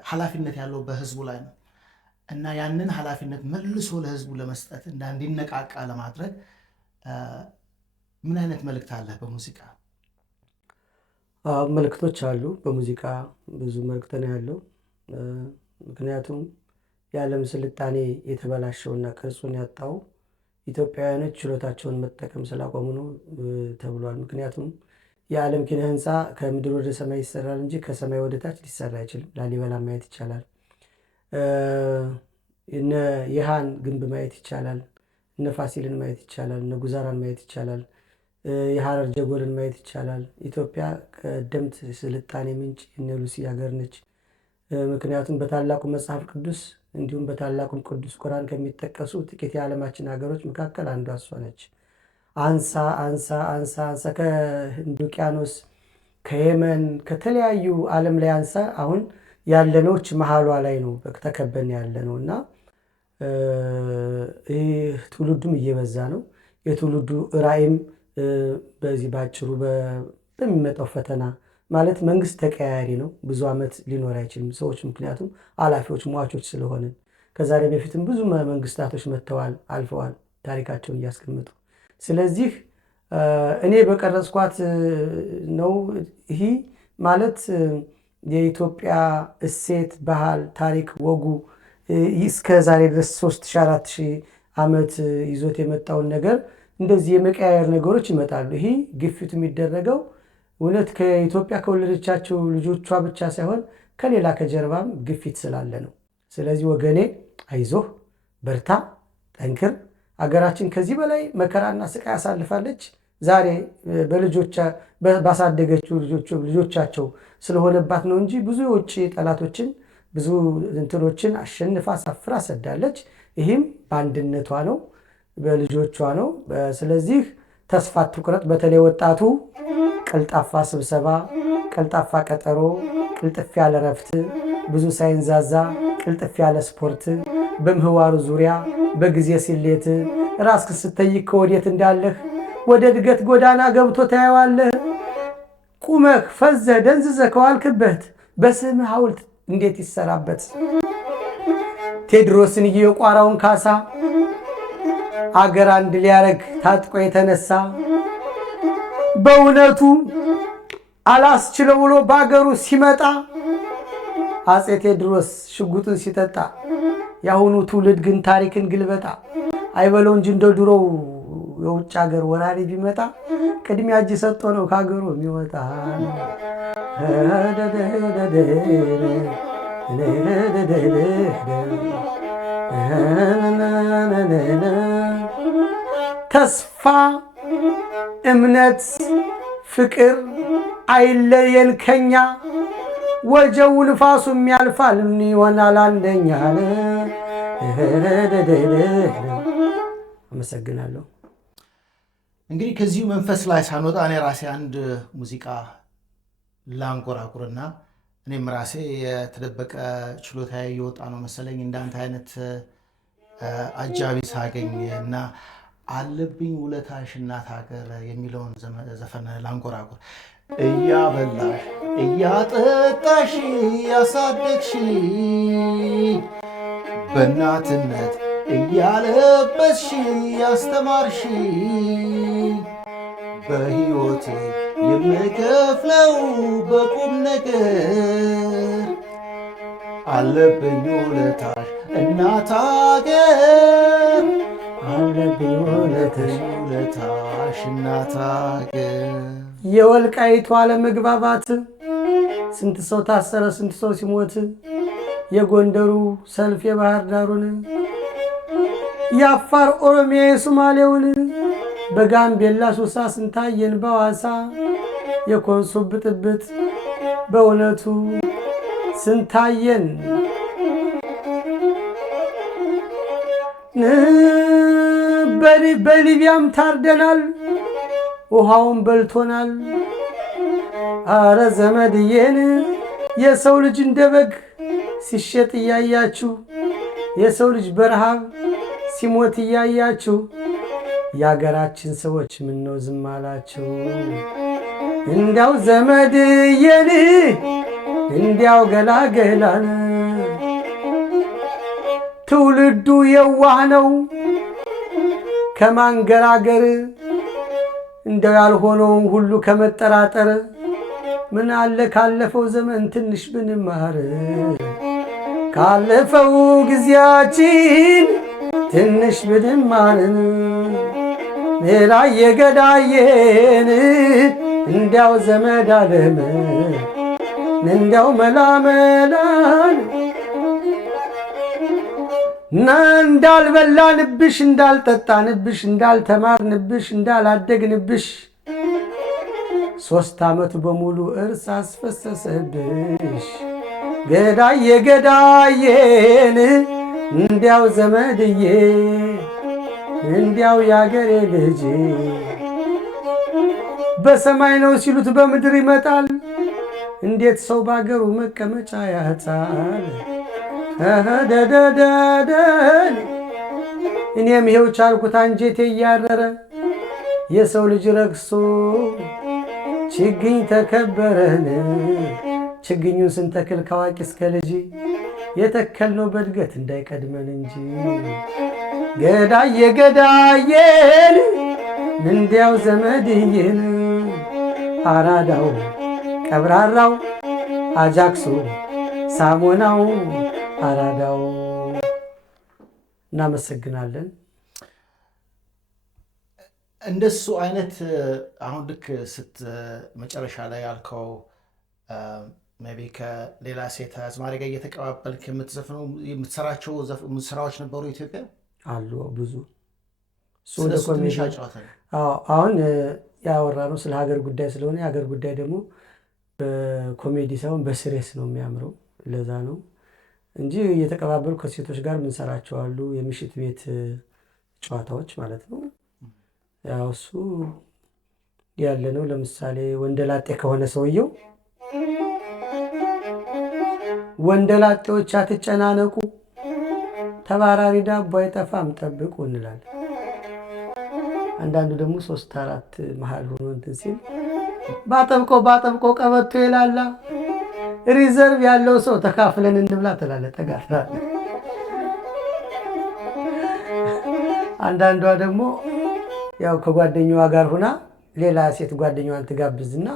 ኃላፊነት ያለው በህዝቡ ላይ ነው እና ያንን ኃላፊነት መልሶ ለህዝቡ ለመስጠት እና እንዲነቃቃ ለማድረግ ምን አይነት መልእክት አለ በሙዚቃ? መልእክቶች አሉ። በሙዚቃ ብዙ መልእክት ነው ያለው። ምክንያቱም የዓለም ስልጣኔ የተበላሸውና ቅርጹን ያጣው ኢትዮጵያውያኖች ችሎታቸውን መጠቀም ስላቆሙ ነው ተብሏል። ምክንያቱም የዓለም ኪነ ህንፃ ከምድር ወደ ሰማይ ይሰራል እንጂ ከሰማይ ወደ ታች ሊሰራ አይችልም። ላሊበላ ማየት ይቻላል። እነ የሃን ግንብ ማየት ይቻላል። እነ ፋሲልን ማየት ይቻላል። እነ ጉዛራን ማየት ይቻላል። የሐረር ጀጎልን ማየት ይቻላል። ኢትዮጵያ ቀደምት ስልጣኔ ምንጭ እነ ሉሲ ሀገር ነች። ምክንያቱም በታላቁ መጽሐፍ ቅዱስ እንዲሁም በታላቁም ቅዱስ ቁርአን ከሚጠቀሱ ጥቂት የዓለማችን ሀገሮች መካከል አንዷ እሷ ነች። አንሳ አንሳ አንሳ አንሳ ከህንድ ውቅያኖስ ከየመን ከተለያዩ ዓለም ላይ አንሳ። አሁን ያለኖች መሀሏ ላይ ነው ተከበን ያለነው እና ትውልዱም እየበዛ ነው። የትውልዱ ራዕይም በዚህ ባጭሩ በሚመጣው ፈተና ማለት መንግስት ተቀያያሪ ነው። ብዙ ዓመት ሊኖር አይችልም ሰዎች፣ ምክንያቱም አላፊዎች ሟቾች ስለሆነ። ከዛሬ በፊትም ብዙ መንግስታቶች መጥተዋል አልፈዋል ታሪካቸውን እያስቀምጡ። ስለዚህ እኔ በቀረጽኳት ነው። ይህ ማለት የኢትዮጵያ እሴት፣ ባህል፣ ታሪክ፣ ወጉ እስከ ዛሬ ድረስ 3000-4000 ዓመት ይዞት የመጣውን ነገር እንደዚህ የመቀያየር ነገሮች ይመጣሉ። ይሄ ግፊቱ የሚደረገው እውነት ከኢትዮጵያ ከወለደቻቸው ልጆቿ ብቻ ሳይሆን ከሌላ ከጀርባም ግፊት ስላለ ነው። ስለዚህ ወገኔ አይዞህ፣ በርታ፣ ጠንክር። አገራችን ከዚህ በላይ መከራና ስቃይ አሳልፋለች። ዛሬ ባሳደገችው ልጆቻቸው ስለሆነባት ነው እንጂ ብዙ የውጭ ጠላቶችን ብዙ እንትኖችን አሸንፋ ሳፍራ ሰዳለች። ይህም በአንድነቷ ነው፣ በልጆቿ ነው። ስለዚህ ተስፋ አትቁረጥ። በተለይ ወጣቱ ቀልጣፋ ስብሰባ፣ ቀልጣፋ ቀጠሮ፣ ቅልጥፍ ያለ ረፍት፣ ብዙ ሳይንዛዛ ቅልጥፍ ያለ ስፖርት፣ በምህዋሩ ዙሪያ በጊዜ ስሌት ራስህን ስትጠይቅ ከወዴት እንዳለህ ወደ እድገት ጎዳና ገብቶ ታየዋለህ። ቁመህ ፈዘህ ደንዝዘህ ከዋልክበት በስምህ ሐውልት እንዴት ይሰራበት? ቴዎድሮስን የቋራውን ካሳ አገር አንድ ሊያረግ ታጥቆ የተነሳ በእውነቱ አላስችለው ብሎ በአገሩ ሲመጣ አፄ ቴዎድሮስ ሽጉጡን ሲጠጣ የአሁኑ ትውልድ ግን ታሪክን ግልበጣ አይበለው እንጂ እንደ ድሮው የውጭ ሀገር ወራሪ ቢመጣ ቅድሚያ እጅ ሰጥቶ ነው ከሀገሩ የሚወጣ። ተስፋ እምነት ፍቅር አይለየን ከኛ ወጀው ንፋሱ የሚያልፋል ይሆናል አንደኛ። አመሰግናለሁ። እንግዲህ ከዚሁ መንፈስ ላይ ሳንወጣ እኔ ራሴ አንድ ሙዚቃ ላንጎራጉርና እኔም ራሴ የተደበቀ ችሎታ እየወጣ ነው መሰለኝ እንዳንተ አይነት አጃቢ ሳገኝ እና አለብኝ ውለታሽ እናት ሀገር የሚለውን ዘፈን ላንጎራጉር። እያበላሽ እያጠጣሽ ያሳደግሽ በእናትነት እያለበስሽ ያስተማርሽ በሕይወቴ የምከፍለው በቁም ነገር አለብኝ ውለታሽ እናት ሀገር አለብኝ ውለታሽ እናት ሀገር። የወልቃይቱ አለመግባባት ስንት ሰው ታሰረ ስንት ሰው ሲሞት የጎንደሩ ሰልፍ የባህር ዳሩን የአፋር ኦሮሚያ የሶማሌውን በጋምቤላ ሱሳ ስንታየን በዋሳ የኮንሶ ብጥብጥ በእውነቱ ስንታየን በሊቢያም ታርደናል ውሃውን በልቶናል። አረ ዘመድዬን የሰው ልጅ እንደ በግ ሲሸጥ እያያችሁ የሰው ልጅ በረሃብ ሲሞት እያያችሁ የአገራችን ሰዎች ምነው ዝም አላችሁ? እንዲያው ዘመድዬን እንዲያው ገላገላን ትውልዱ የዋህ ነው ከማንገራገር እንደው ያልሆነውን ሁሉ ከመጠራጠር ምን አለ ካለፈው ዘመን ትንሽ ብንማር ካለፈው ጊዜያችን ትንሽ ብንማር ሌላ የገዳየን እንዲያው ዘመድ አለም እንዲያው መላመላን እና እንዳልበላንብሽ እንዳልጠጣንብሽ እንዳልተማርንብሽ እንዳላደግንብሽ 3 ዓመት በሙሉ እርስ አስፈሰሰብሽ ገዳዬ ገዳዬን እንዲያው ዘመድዬ እንዲያው ያገሬ ልጅ በሰማይ ነው ሲሉት በምድር ይመጣል እንዴት ሰው ባገሩ መቀመጫ ያጣል? ደደደደን እኔም ይሄው ቻልኩት አንጀቴ እያረረ የሰው ልጅ ረግሶ ችግኝ ተከበረን ችግኙን ስንተክል ካዋቂ እስከ ልጅ የተከልነው በእድገት እንዳይቀድመን እንጂ ገዳዬ ገዳዬን እንዲያው ዘመድዬን አራዳው ቀብራራው አጃክሶ ሳሞናው አራዳው። እናመሰግናለን። እንደሱ አይነት አሁን ልክ መጨረሻ ላይ ያልከው ሜይ ቢ ከሌላ ሴት አዝማሪ ጋር እየተቀባበልክ የምትዘፍነው የምትሰራቸው ስራዎች ነበሩ ኢትዮጵያ አሉ ብዙ። ስለሱ ትንሽ አጫውተን። አሁን ያወራነው ስለ ሀገር ጉዳይ ስለሆነ የሀገር ጉዳይ ደግሞ በኮሜዲ ሳይሆን በስሬስ ነው የሚያምረው። ለዛ ነው እንጂ እየተቀባበሉ ከሴቶች ጋር ምንሰራቸው አሉ የምሽት ቤት ጨዋታዎች ማለት ነው። ያው እሱ ያለ ነው። ለምሳሌ ወንደላጤ ከሆነ ሰውየው ወንደላጤዎች አትጨናነቁ ተባራሪ ዳቦ አይጠፋም ጠብቁ እንላለን። አንዳንዱ ደግሞ 3-4 መሀል ሆኖ እንትን ሲል ባጠብቀው ቀበቶ ይላላ። ሪዘርቭ ያለው ሰው ተካፍለን እንብላ ትላለህ፣ ጠጋ ትላለህ። አንዳንዷ ደግሞ ያው ከጓደኛዋ ጋር ሁና ሌላ ሴት ጓደኛዋን ትጋብዝና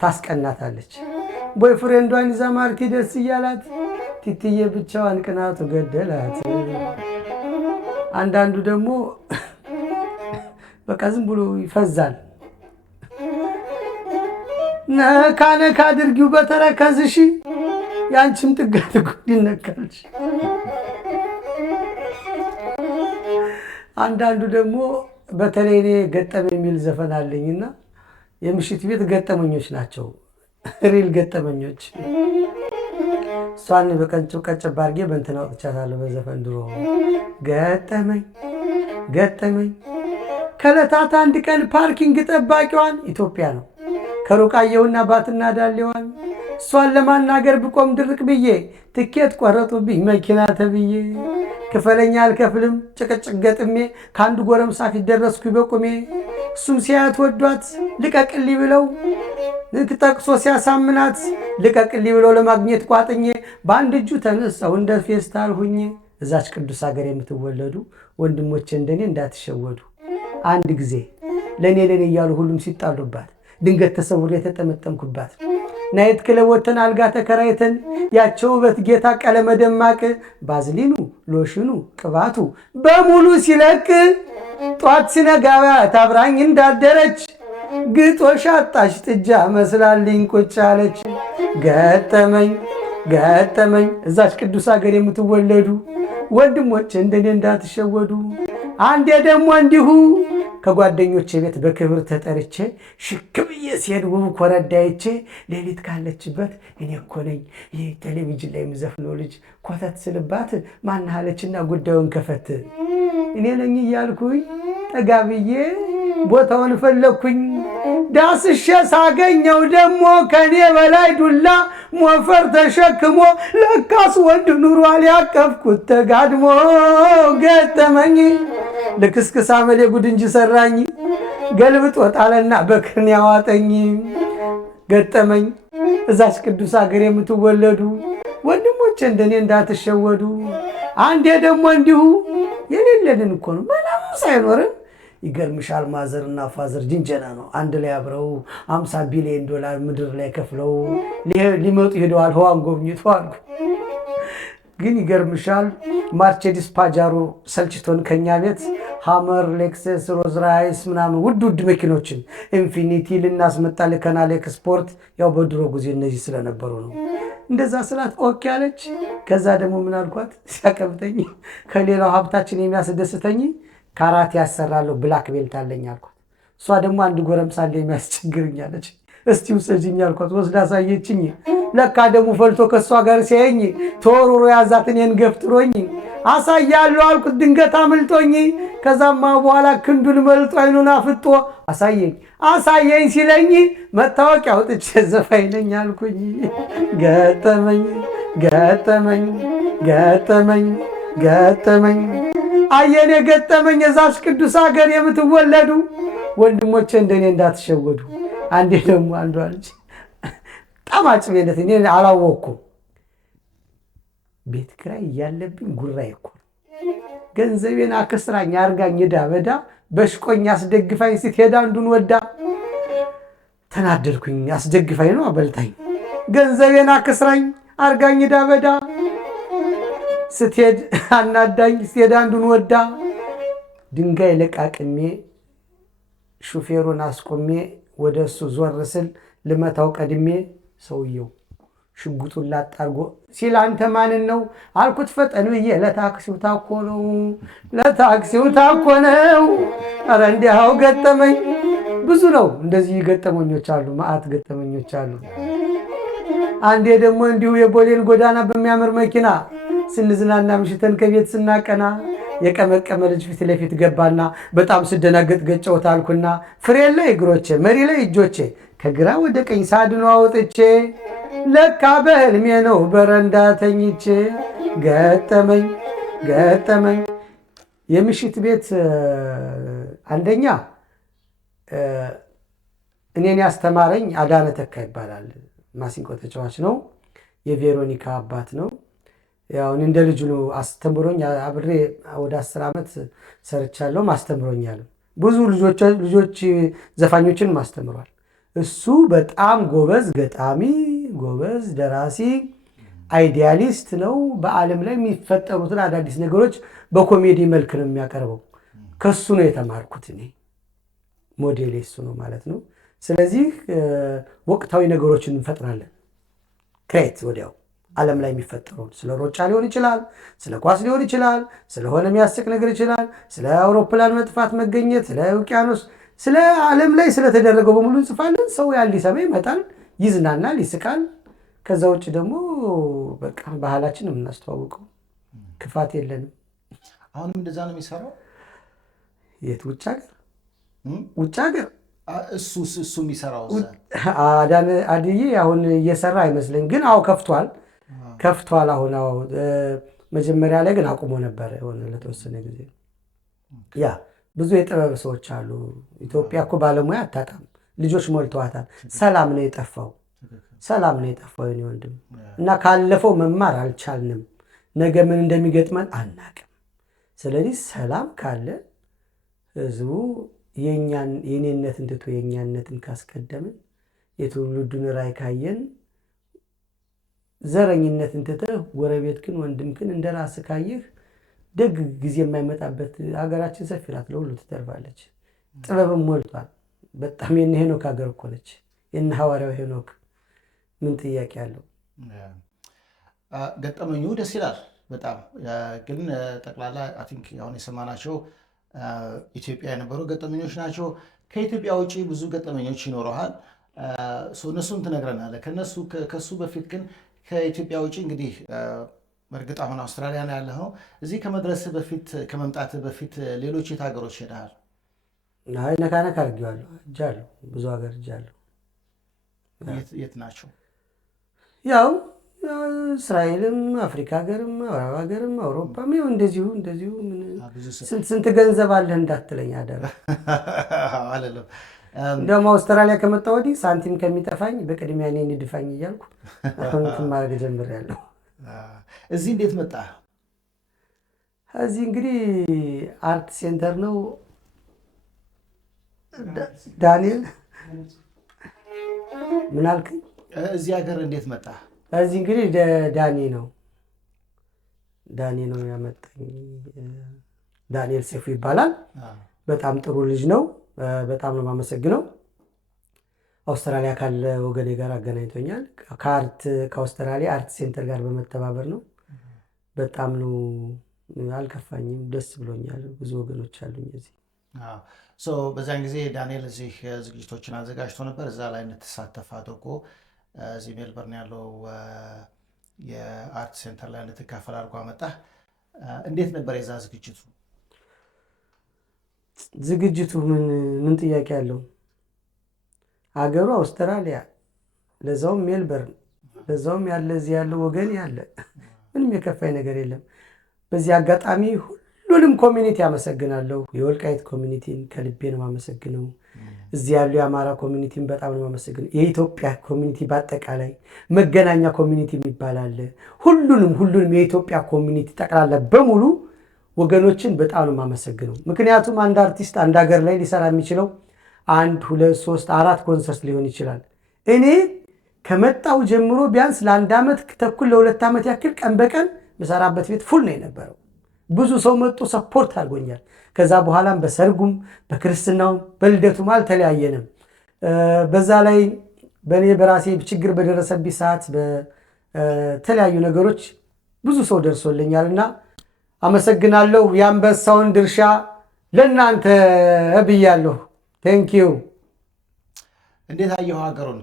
ታስቀናታለች። ቦይፍሬንዷን ይዛ ማርቲ ደስ እያላት ቲትዬ ብቻዋን ቅናቱ ገደላት። አንዳንዱ ደግሞ በቃ ዝም ብሎ ይፈዛል። ነካ ነካ አድርጊው በተረከዝሽ ያንቺም ጥጋት ጉድ ይነካልሽ። አንዳንዱ ደግሞ በተለይ እኔ ገጠመ የሚል ዘፈን አለኝና የምሽት ቤት ገጠመኞች ናቸው፣ ሪል ገጠመኞች። እሷን በቀንጨብ አድርጌ በእንትን አውጥቻታለሁ በዘፈን ድሮ። ገጠመኝ ከዕለታት አንድ ቀን ፓርኪንግ ጠባቂዋን ኢትዮጵያ ነው ከሩቅ አየሁና ባትና ዳሌዋን እሷን ለማናገር ብቆም ድርቅ ብዬ ትኬት ቆረጡብኝ መኪና ተብዬ። ክፈለኛ አልከፍልም ጭቅጭቅ ገጥሜ ከአንዱ ጎረምሳ ፊት ደረስኩ በቁሜ። እሱም ሲያት ወዷት ልቀቅልኝ ብለው ጠቅሶ ሲያሳምናት ልቀቅልኝ ብለው ለማግኘት ቋጥኜ በአንድ እጁ ተነሳው እንደ ፌስታል ሁኜ። እዛች ቅዱስ ሀገር የምትወለዱ ወንድሞቼ እንደኔ እንዳትሸወዱ። አንድ ጊዜ ለእኔ እያሉ ሁሉም ሲጣሉባት ድንገት ተሰውሬ የተጠመጠምኩባት ናይት ክለብ ወተን አልጋ ተከራይተን ያቸው ውበት ጌታ ቀለመ ደማቅ ባዝሊኑ ሎሽኑ ቅባቱ በሙሉ ሲለቅ ጧት ሲነጋባ ታብራኝ እንዳደረች ግጦሽ አጣሽ ጥጃ መስላልኝ ቁጭ አለች። ገጠመኝ እዛች ቅዱስ ሀገር የምትወለዱ ወንድሞቼ እንደኔ እንዳትሸወዱ። አንዴ ደግሞ እንዲሁ ከጓደኞቼ ቤት በክብር ተጠርቼ ሽክ ብዬ ሲሄድ ውብ ኮረዳይቼ ሌሊት ካለችበት እኔ እኮ ነኝ ይህ ቴሌቪዥን ላይ የምዘፍነው ልጅ ኮተት ስልባት ማናሃለችና ጉዳዩን ከፈት እኔ ነኝ እያልኩኝ ጠጋ ብዬ ቦታውን ፈለግኩኝ። ዳስሼ ሳገኘው ደግሞ ከኔ በላይ ዱላ ሞፈር ተሸክሞ ለካስ ወንድ ኑሯል ያቀፍኩት ተጋድሞ። ገጠመኝ ልክስክስ አመሌ ጉድ እንጂ ሰራኝ ገልብጦ ጣለና በክርን ያዋጠኝ። ገጠመኝ እዛች ቅዱስ ሀገር የምትወለዱ ወንድሞቼ እንደኔ እንዳትሸወዱ። አንዴ ደግሞ እንዲሁ የሌለንን እኮ ነው ምንም ሳይኖርን ይገርምሻል ማዘርና ፋዘር ጅንጀና ነው አንድ ላይ አብረው $50 ቢሊዮን ምድር ላይ ከፍለው ሊመጡ ሄደዋል ህዋን ጎብኝተዋል። ግን ይገርምሻል ማርቼዲስ ፓጃሮ ሰልችቶን ከኛ ቤት ሃመር ሌክሰስ ሮዝ ራይስ ምናምን ውድ መኪኖችን ኢንፊኒቲ ልናስመጣ ልከናል ኤክስፖርት። ያው በድሮ ጊዜ እነዚህ ስለነበሩ ነው። እንደዛ ስላት ኦኬ አለች። ከዛ ደግሞ ምን አልኳት ሲያቀብጠኝ ከሌላው ሀብታችን የሚያስደስተኝ ካራቴ ያሰራለሁ ብላክ ቤልት አለኝ አልኳት። እሷ ደግሞ አንድ ጎረምሳ አለ የሚያስቸግርኛለች። እስቲ ውሰጂኝ አልኳት። ወስዳ አሳየችኝ። ለካ ደግሞ ፈልቶ ከሷ ጋር ሲያየኝ ተወርውሮ ያዛት እኔን ገፍትሮኝ አሳያለሁ አልኩት ድንገት አምልጦኝ። ከዛማ በኋላ ክንዱን መልጦ አይኑን አፍጦ አሳየኝ ሲለኝ መታወቂያ አውጥቼ ዘፋኝ ነኝ አልኩኝ። ገጠመኝ አየኔ ገጠመኝ እዛች ቅዱስ ሀገር የምትወለዱ ወንድሞቼ እንደኔ እንዳትሸወዱ። አንዴ ደግሞ አንዷ ልጅ ጣማጭ ቤነት እኔ አላወቅኩም። ቤት ኪራይ እያለብኝ ጉራይ እኮ ገንዘቤን አክስራኝ አርጋኝ ዳ በዳ በሽቆኝ አስደግፋኝ ስትሄድ አንዱን ወዳ ተናደድኩኝ። አስደግፋኝ ነው አበልታኝ ገንዘቤን አክስራኝ አርጋኝ ዳ በዳ ስትሄድ አናዳኝ ስትሄድ አንዱን ወዳ ድንጋይ ለቃቅሜ ሹፌሩን አስቆሜ ወደ እሱ ዞር ስል ልመታው ቀድሜ ሰውየው ሽጉጡን ላጣርጎ ሲል አንተ ማንን ነው አልኩት ፈጠን ብዬ ለታክሲው ታኮ ነው። ኧረ እንዲያው ገጠመኝ ብዙ ነው። እንደዚህ ገጠመኞች አሉ፣ መዓት ገጠመኞች አሉ። አንዴ ደግሞ እንዲሁ የቦሌን ጎዳና በሚያምር መኪና ስንዝናና ምሽተን ከቤት ስናቀና የቀመቀመ ልጅ ፊት ለፊት ገባና በጣም ስደናገጥ ገጨውት አልኩና ፍሬን ላይ እግሮቼ መሪ ላይ እጆቼ ከግራ ወደ ቀኝ ሳድኖ አውጥቼ ለካ በህልሜ ነው በረንዳ ተኝቼ። ገጠመኝ የምሽት ቤት አንደኛ እኔን ያስተማረኝ አዳነ ተካ ይባላል። ማሲንቆ ተጫዋች ነው። የቬሮኒካ አባት ነው። ያው እንደ ልጁ ነው አስተምሮኝ። አብሬ ወደ 10 ዓመት ሰርቻለሁ። አስተምሮኛል። ብዙ ልጆች ዘፋኞችን አስተምሯል። እሱ በጣም ጎበዝ ገጣሚ፣ ጎበዝ ደራሲ፣ አይዲያሊስት ነው። በዓለም ላይ የሚፈጠሩትን አዳዲስ ነገሮች በኮሜዲ መልክ ነው የሚያቀርበው። ከሱ ነው የተማርኩት እኔ። ሞዴሌ እሱ ነው ማለት ነው። ስለዚህ ወቅታዊ ነገሮችን እንፈጥራለን። ክሬት ወዲያው ዓለም ላይ የሚፈጠረውን ስለ ሮጫ ሊሆን ይችላል፣ ስለ ኳስ ሊሆን ይችላል፣ ስለሆነ የሚያስቅ ነገር ይችላል፣ ስለ አውሮፕላን መጥፋት መገኘት፣ ስለ ውቅያኖስ፣ ስለ ዓለም ላይ ስለተደረገው በሙሉ እንጽፋለን። ሰው ያን ሊሰማ ይመጣል፣ ይዝናናል፣ ይስቃል። ከዛ ውጭ ደግሞ በቃ ባህላችን የምናስተዋውቀው ክፋት የለንም። አሁንም እንደዛ ነው የሚሰራው። የት? ውጭ ሀገር ውጭ ሀገር እሱ የሚሰራው አድዬ አሁን እየሰራ አይመስለኝ፣ ግን አዎ ከፍቷል። አሁን መጀመሪያ ላይ ግን አቁሞ ነበረ የሆነ ለተወሰነ ጊዜ። ያ ብዙ የጥበብ ሰዎች አሉ። ኢትዮጵያ እኮ ባለሙያ አታጣም። ልጆች ሞልተዋታል። ሰላም ነው የጠፋው የኔ ወንድም። እና ካለፈው መማር አልቻልንም። ነገ ምን እንደሚገጥመን አናቅም። ስለዚህ ሰላም ካለ ህዝቡ የኔነትን ትቶ የኛነትን ካስቀደምን፣ የትውልዱን ራዕይ ካየን፣ ዘረኝነትን ትተህ ጎረቤትክን ወንድምክን እንደ ራስህ ካየህ ደግ ጊዜ የማይመጣበት ሀገራችን ሰፊ ናት፣ ለሁሉ ትተርፋለች። ጥበብም ሞልቷል። በጣም የነ ሄኖክ ሀገር እኮ ነች። የነ ሐዋርያው ሄኖክ ምን ጥያቄ አለው? ገጠመኙ ደስ ይላል በጣም ግን ጠቅላላ አይ ቲንክ አሁን የሰማናቸው ኢትዮጵያ የነበሩ ገጠመኞች ናቸው። ከኢትዮጵያ ውጭ ብዙ ገጠመኞች ይኖረሃል። እነሱን ትነግረናለህ። ከሱ በፊት ግን ከኢትዮጵያ ውጭ እንግዲህ በእርግጥ አሁን አውስትራሊያ ነው ያለኸው። እዚህ ከመድረስህ በፊት ከመምጣትህ በፊት ሌሎች የት ሀገሮች ሄደሃል? አይ ነካ አድርጌዋለሁ። እጃለሁ፣ ብዙ ሀገር እጃለሁ። የት ናቸው? ያው እስራኤልም፣ አፍሪካ ሀገርም፣ አረብ ሀገርም፣ አውሮፓም ይኸው እንደዚሁ ስንት ገንዘብ አለህ እንዳትለኝ አደራ። አለለም እንደውም አውስትራሊያ ከመጣ ወዲህ ሳንቲም ከሚጠፋኝ በቅድሚያ እኔን ድፋኝ እያልኩ አሁን ማድረግ ጀምሬያለሁ። እዚህ እንዴት መጣ? እዚህ እንግዲህ አርት ሴንተር ነው። ዳንኤል ምን አልከኝ? እዚህ ሀገር እንዴት መጣ? እዚህ እንግዲህ ዳኒ ነው ያመጣኝ። ዳንኤል ሴፉ ይባላል። በጣም ጥሩ ልጅ ነው። በጣም ነው የማመሰግነው። አውስትራሊያ ካለ ወገኔ ጋር አገናኝቶኛል። ከአውስትራሊያ አርት ሴንተር ጋር በመተባበር ነው። በጣም ነው አልከፋኝም፣ ደስ ብሎኛል። ብዙ ወገኖች አሉኝ እዚህ። በዛን ጊዜ ዳንኤል እዚህ ዝግጅቶችን አዘጋጅቶ ነበር። እዛ ላይ እንድትሳተፍ አድርጎ እዚህ ሜልበርን ያለው የአርት ሴንተር ላይ እንድትካፈል አድርጎ አመጣ። እንዴት ነበር የዛ ዝግጅቱ? ዝግጅቱ ምን ጥያቄ አለው? አገሩ አውስትራሊያ፣ ለዛውም ሜልበርን፣ ለዛውም ያለ እዚህ ያለው ወገን ያለ ምንም የከፋኝ ነገር የለም። በዚህ አጋጣሚ ሁሉንም ኮሚኒቲ አመሰግናለሁ። የወልቃይት ኮሚኒቲን ከልቤ ነው የማመሰግነው። እዚህ ያለው የአማራ ኮሚኒቲን በጣም ነው የማመሰግነው። የኢትዮጵያ ኮሚኒቲ በአጠቃላይ መገናኛ ኮሚኒቲ የሚባል አለ። ሁሉንም የኢትዮጵያ ኮሚኒቲ ጠቅላላ በሙሉ ወገኖችን በጣም ነው የማመሰግነው። ምክንያቱም አንድ አርቲስት አንድ ሀገር ላይ ሊሰራ የሚችለው 1 2 3 4 ኮንሰርት ሊሆን ይችላል። እኔ ከመጣው ጀምሮ ቢያንስ ለ1 ዓመት ተኩል ለ2 ዓመት ያክል ቀን በቀን በሰራበት ቤት ፉል ነው የነበረው። ብዙ ሰው መጥቶ ሰፖርት አድርጎኛል። ከዛ በኋላም በሰርጉም በክርስትናውም በልደቱም አልተለያየንም። በዛ ላይ በእኔ በራሴ ችግር በደረሰብኝ ሰዓት በተለያዩ ነገሮች ብዙ ሰው ደርሶልኛልና አመሰግናለሁ። የአንበሳውን ድርሻ ለእናንተ ብያለሁ። ቴንኪዩ። እንዴት አየሁ ሀገሩን?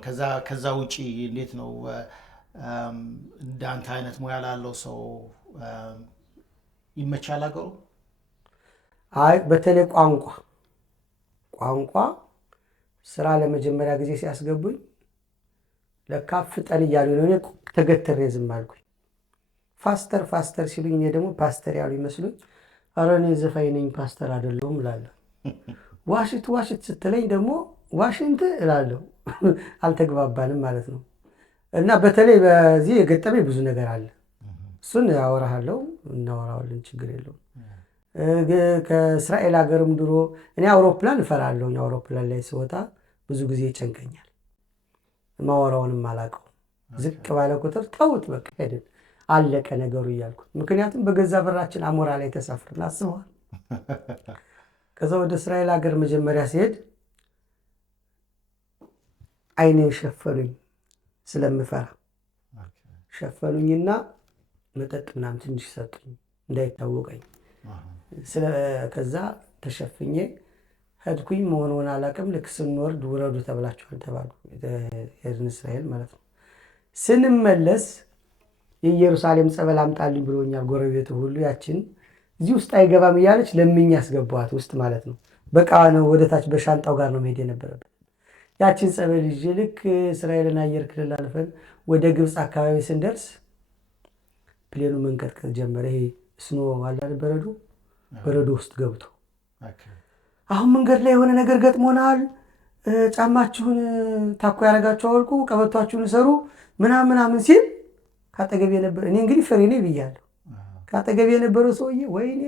ከዛ ውጪ እንዴት ነው እንዳንተ አይነት ሙያ ላለው ሰው ይመቻል ሀገሩ? አይ በተለይ ቋንቋ ስራ ለመጀመሪያ ጊዜ ሲያስገቡኝ ለካ ፍጠን እያሉ ነው። ተገተሬ ዝም አልኩኝ። ፋስተር ሲሉኝ እኔ ደግሞ ፓስተር ያሉ ይመስሉኝ ኧረ እኔ ዘፋኝ ነኝ ፓስተር አይደለሁም እላለሁ። ዋሽት ስትለኝ ደግሞ ዋሽንት እላለሁ። አልተግባባንም ማለት ነው። እና በተለይ በዚህ የገጠመኝ ብዙ ነገር አለ። እሱን አወራሃለሁ፣ እናወራዋለን፣ ችግር የለውም። ከእስራኤል ሀገርም ድሮ እኔ አውሮፕላን እፈራለሁ። አውሮፕላን ላይ ስወጣ ብዙ ጊዜ ይጨንቀኛል። ማወራውንም አላውቀው። ዝቅ ባለ ቁጥር ተውት በቃ ሄድን አለቀ ነገሩ እያልኩት። ምክንያቱም በገዛ በራችን አሞራ ላይ ተሳፍረን አስበዋል። ከዛ ወደ እስራኤል ሀገር መጀመሪያ ሲሄድ አይኔን ሸፈኑኝ፣ ስለምፈራ ሸፈኑኝና መጠጥ ምናምን ትንሽ ሰጡኝ እንዳይታወቀኝ። ከዛ ተሸፍኜ ሄድኩኝ። መሆኑን አላውቅም። ልክ ስንወርድ ውረዱ ተብላችኋል ተባሉ። ሄድን እስራኤል ማለት ነው። ስንመለስ የኢየሩሳሌም ጸበል አምጣልኝ ብሎኛል ጎረቤቱ ሁሉ። ያችን እዚህ ውስጥ አይገባም እያለች ለምኝ ያስገባዋት ውስጥ ማለት ነው። በቃ ነው ወደታች በሻንጣው ጋር ነው መሄድ የነበረበት። ያችን ጸበል ይዤ ልክ እስራኤልን አየር ክልል አልፈን ወደ ግብፅ አካባቢ ስንደርስ ፕሌኑ መንቀጥቀጥ ጀመረ። ይሄ ስኖ አላል በረዶ ውስጥ ገብቶ አሁን መንገድ ላይ የሆነ ነገር ገጥሞናል፣ ጫማችሁን ታኮ ያደረጋችሁ አወልቁ፣ ቀበቷችሁን ሰሩ ምናምን ሲል ካጠገብ የነበረ እኔ እንግዲህ ፈሪ ነኝ ብያለሁ። ካጠገብ የነበረው ሰውዬ ወይኔ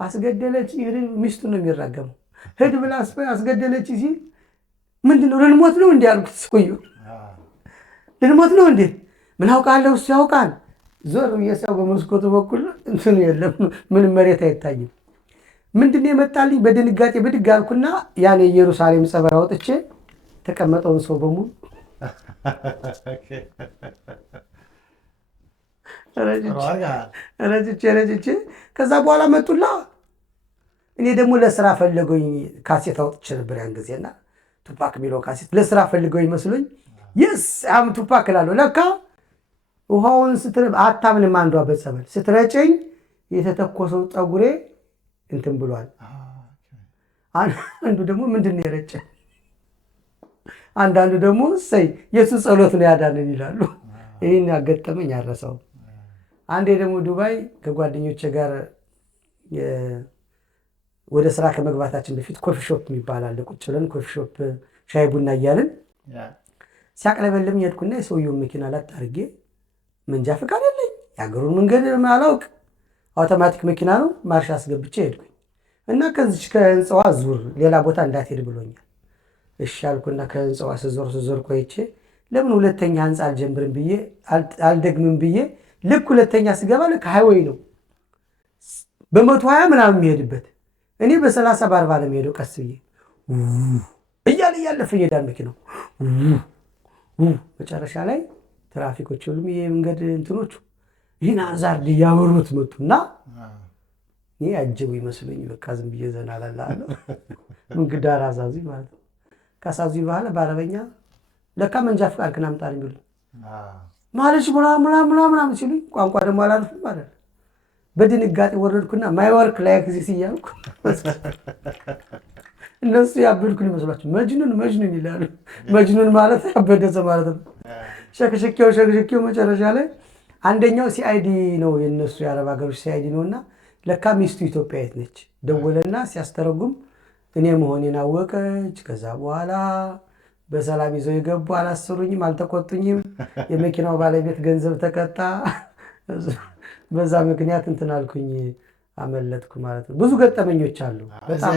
አስገደለች፣ ሚስቱን ነው የሚራገመው። ሂድ ብላ አስገደለች ሲል ምንድነው ልንሞት ነው እንዴ አልኩት። ሰውዬው ልንሞት ነው እንዴ? ምን አውቃለሁ እሱ ያውቃል። ዞር የሰው በመስኮቱ በኩል እንትን የለም፣ ምንም መሬት አይታይም። ምንድነው የመጣልኝ? በድንጋጤ ብድግ አልኩና ያን የኢየሩሳሌም ጸበል አውጥቼ ተቀመጠውን ሰው በሙሉ ረጭቼ ከዛ በኋላ መጡላ። እኔ ደግሞ ለስራ ፈለገኝ። ካሴት አውጥቼ ነበር ያን ጊዜና ቱፓክ የሚለው ካሴት ለስራ ፈልገኝ መስሎኝ የስ አም ቱፓክ እላለሁ። ለካ ውሃውን አታምንም። አንዷ በጸበል ስትረጨኝ የተተኮሰው ፀጉሬ እንትን ብሏል። አንዱ ደግሞ ምንድን ነው የረጨ፣ አንዳንዱ ደግሞ እሰይ የሱ ጸሎት ነው ያዳንን ይላሉ። ይህን ያገጠመኝ አረሰው። አንዴ ደግሞ ዱባይ ከጓደኞቼ ጋር ወደ ስራ ከመግባታችን በፊት ኮፊ ሾፕ የሚባል አለ። ቁጭ ብለን ኮፊ ሾፕ ሻይ ቡና እያልን ሲያቅለበልም የሄድኩና የሰውየውን መኪና ላጥ አድርጌ መንጃ ፈቃድ የለኝ፣ የሀገሩን መንገድ አላውቅ፣ አውቶማቲክ መኪና ነው፣ ማርሻ አስገብቼ ሄድኩኝ እና ከዚች ከህንፃዋ ዙር ሌላ ቦታ እንዳትሄድ ብሎኛል። እሺ አልኩና ከህንፃዋ ስዞር ቆይቼ ለምን ሁለተኛ ህንፃ አልጀምርም ብዬ አልደግምም ብዬ ልክ ሁለተኛ ስገባ ልክ ሃይዌይ ነው በ120 ምናምን የሚሄድበት፣ እኔ በ30 በ40 ነው የሚሄደው ቀስ ብዬ እያለ እያለፈ ይሄዳል መኪናው። መጨረሻ ላይ ትራፊኮች ሁሉም የመንገድ እንትኖቹ ይህን አዛር ሊያወሩት መጡና እኔ አጀቡ ይመስሉኝ በቃ ዝም ብዬ ዘና አላለሁ። መንገድ አራዛዙኝ ማለት ነው። ካሳዙኝ በኋላ በአረበኛ ለካ መንጃ ፈቃድ ክናምጣል የሚሉ ማለች ምናምን ሲሉኝ ቋንቋ ደግሞ አላልፍም ማለት ነው። በድንጋጤ ወረድኩና ማይ ወርክ ላይ ጊዜ እያልኩ እነሱ ያበድኩን ይመስላችሁ መጅኑን ይላሉ። መጅኑን ማለት ያበደሰ ማለት ነው። ሸክሸኪው መጨረሻ ላይ አንደኛው ሲአይዲ ነው የነሱ የአረብ ሀገሮች ሲአይዲ ነውና ለካ ሚስቱ ኢትዮጵያዊት ነች። ደወለና ሲያስተረጉም እኔ መሆኔን አወቀች። ከዛ በኋላ በሰላም ይዘው የገቡ አላሰሩኝም፣ አልተቆጡኝም። የመኪናው ባለቤት ገንዘብ ተቀጣ። በዛ ምክንያት እንትን አልኩኝ፣ አመለጥኩ ማለት ነው። ብዙ ገጠመኞች አሉ። በጣም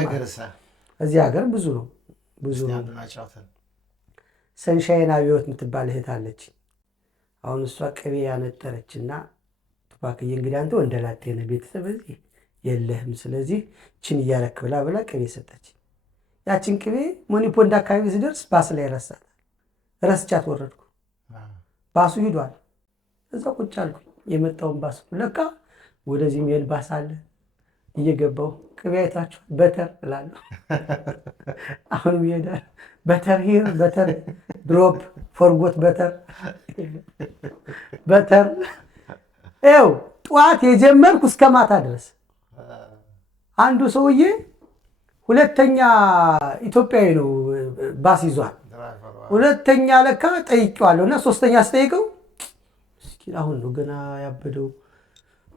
እዚህ ሀገር ብዙ ነው። ሰንሻይን አብዮት የምትባል እህት አለች። አሁን እሷ ቅቤ ያነጠረችና ቱፓክዬ እንግዲህ አንተ ወንደላጤ ነህ፣ ቤተሰብ እዚህ የለህም፣ ስለዚህ ችን እያረክ ብላ ቅቤ ሰጠች። ያችን ቅቤ ሞኒፖንድ አካባቢ ሲደርስ ባስ ላይ ረስቻት ወረድኩ። ባሱ ሂዷል። እዛ ቁጭ አልኩኝ። የመጣውን ባስ ለካ ወደዚህ የሚሄድ ባስ አለ። እየገባው ቅቤ አይታችኋል በተር እላለሁ። አሁንም ይሄዳል። በተር ሂር በተር ድሮፕ ፎርጎት በተር ይኸው ጠዋት የጀመርኩ እስከ ማታ ድረስ። አንዱ ሰውዬ ሁለተኛ ኢትዮጵያዊ ነው፣ ባስ ይዟል። ሁለተኛ ለካ ጠይቄዋለሁ እና ሶስተኛ አስጠይቀው እስኪ አሁን ነው ገና ያበደው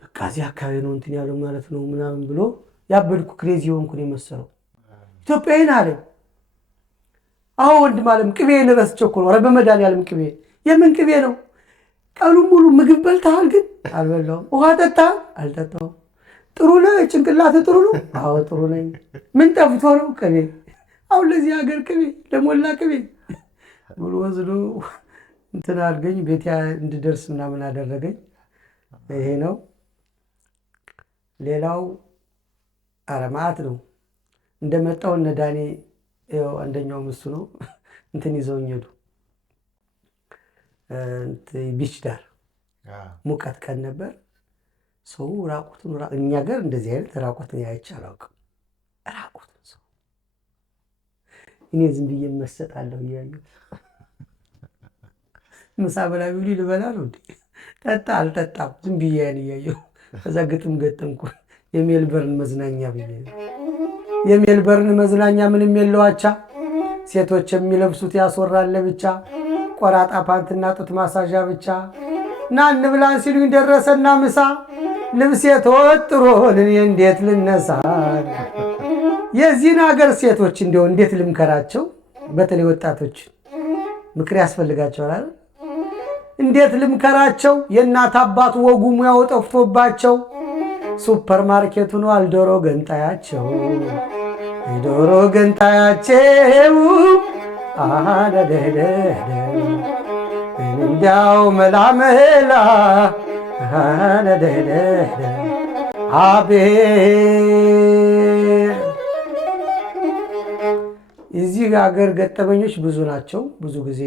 በቃ እዚህ አካባቢ ነው እንትን ያለው ማለት ነው ምናምን ብሎ ያበድኩ ክሬዚ ሆንኩ ነው የመሰለው። ኢትዮጵያዊን አለኝ። አዎ ወንድም አለም ቅቤን ረስቼው እኮ ነው። ኧረ በመድኃኒዓለም ቅቤ የምን ቅቤ ነው? ቀኑን ሙሉ ምግብ በልተሃል? ግን አልበላሁም። ውሃ ጠጣሃል? አልጠጣሁም። ጥሩ ነው ጭንቅላት ጥሩ ነው? አዎ ጥሩ ነኝ። ምን ጠፍቶ ነው? ቅቤ። አሁን ለዚህ ሀገር ቅቤ ለሞላ ቅቤ ብሎ ወስዶ እንትን አድርገኝ ቤት እንድደርስ ምናምን አደረገኝ። ይሄ ነው። ሌላው አረማት ነው። እንደመጣው እነ ዳኔ አንደኛውም እሱ ነው እንትን ይዘውኝ ሄዱ። ቢች ዳር ሙቀት ቀን ነበር። ሰው ራቁቱን እኛ ጋር እንደዚህ አይነት ራቁትን አይቼ አላውቅም። ራቁቱን ሰው እኔ ዝም ብዬ መሰጣለሁ እያየሁ ምሳ በላ ቢሉ ልበላ ነው እንዴ? ጠጣ አልጠጣም ዝም ብዬ ያን እያየሁ ከዛ ግጥም ገጠምኩ። የሜልበርን መዝናኛ ብዬ የሜልበርን መዝናኛ ምንም የለዋቻ ሴቶች የሚለብሱት ያስወራል ለብቻ ቆራጣ ፓንትና ጡት ማሳዣ ብቻ ና እንብላን ሲሉኝ ደረሰና ምሳ ልብሴ ተወጥሮ እኔ እንዴት ልነሳ? የዚህን ሀገር ሴቶች እንደው እንዴት ልምከራቸው? በተለይ ወጣቶች ምክር ያስፈልጋቸዋል። እንዴት ልምከራቸው? የእናት አባት ወጉ ሙያው ጠፍቶባቸው ሱፐር ማርኬቱ ነው አልዶሮ ገንጣያቸው ዶሮ ገንጣያቸው አደደደ እንዲያው መላመላ አደደደ አቤ እዚህ ሀገር ገጠመኞች ብዙ ናቸው። ብዙ ጊዜ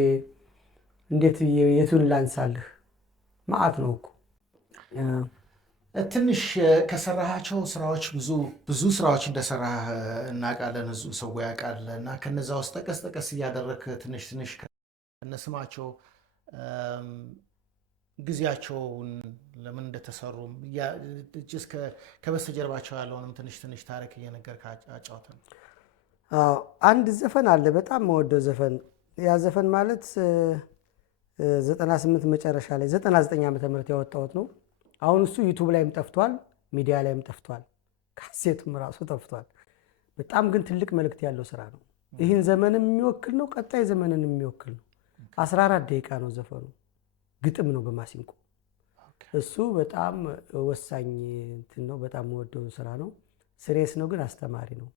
እንዴት የቱን ላንሳልህ? ማአት ነው እኮ። ትንሽ ከሰራሃቸው ስራዎች ብዙ ስራዎች እንደሰራህ እናውቃለን፣ ሰው ያውቃል። እና ከነዛ ውስጥ ጠቀስ ጠቀስ እያደረግህ ትንሽ ከነስማቸው ጊዜያቸውን ለምን እንደተሰሩም ከበስተጀርባቸው ያለውንም ትንሽ ታሪክ እየነገርክ አጫውተን። አንድ ዘፈን አለ በጣም መወደው ዘፈን። ያ ዘፈን ማለት 98 መጨረሻ ላይ 99 ዓመተ ምህረት ያወጣሁት ነው። አሁን እሱ ዩቲዩብ ላይም ጠፍቷል፣ ሚዲያ ላይም ጠፍቷል፣ ካሴቱም ራሱ ጠፍቷል። በጣም ግን ትልቅ መልእክት ያለው ስራ ነው። ይህን ዘመንም የሚወክል ነው፣ ቀጣይ ዘመንን የሚወክል ነው። 14 ደቂቃ ነው ዘፈኑ፣ ግጥም ነው በማሲንቆ። እሱ በጣም ወሳኝ እንትን ነው። በጣም ወደው ስራ ነው። ስሬስ ነው ግን አስተማሪ ነው።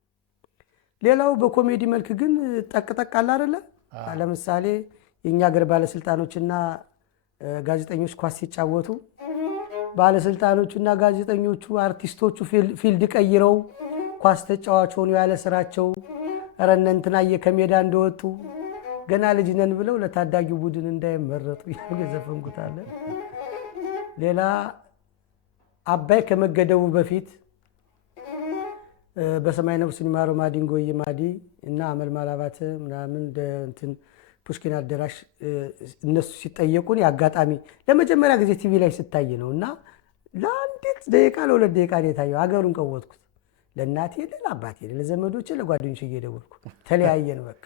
ሌላው በኮሜዲ መልክ ግን ጠቅጠቅ አለ አይደለ? ለምሳሌ የኛ ሀገር ባለስልጣኖችና ጋዜጠኞች ኳስ ሲጫወቱ ባለስልጣኖቹና ጋዜጠኞቹ አርቲስቶቹ ፊልድ ቀይረው ኳስ ተጫዋች ሆኑ ያለ ስራቸው ኧረ እነ እንትናዬ ከሜዳ እንደወጡ ገና ልጅ ነን ብለው ለታዳጊው ቡድን እንዳይመረጡ የዘፈንኩታለ። ሌላ አባይ ከመገደቡ በፊት በሰማይ ነፍሱን ይማረው ማዲንጎዬ ማዲ እና አመልማል አባተ ምናምን እንትን ፑሽኪን አዳራሽ እነሱ ሲጠየቁን አጋጣሚ ለመጀመሪያ ጊዜ ቲቪ ላይ ስታይ ነው። እና ለአንዲት ደቂቃ ለሁለት ደቂቃ ነው የታየው። ሀገሩን ቀወጥኩት። ለእናቴ ለአባቴ ለዘመዶቼ ለጓደኞቼ እየደወልኩ ተለያየን በቃ።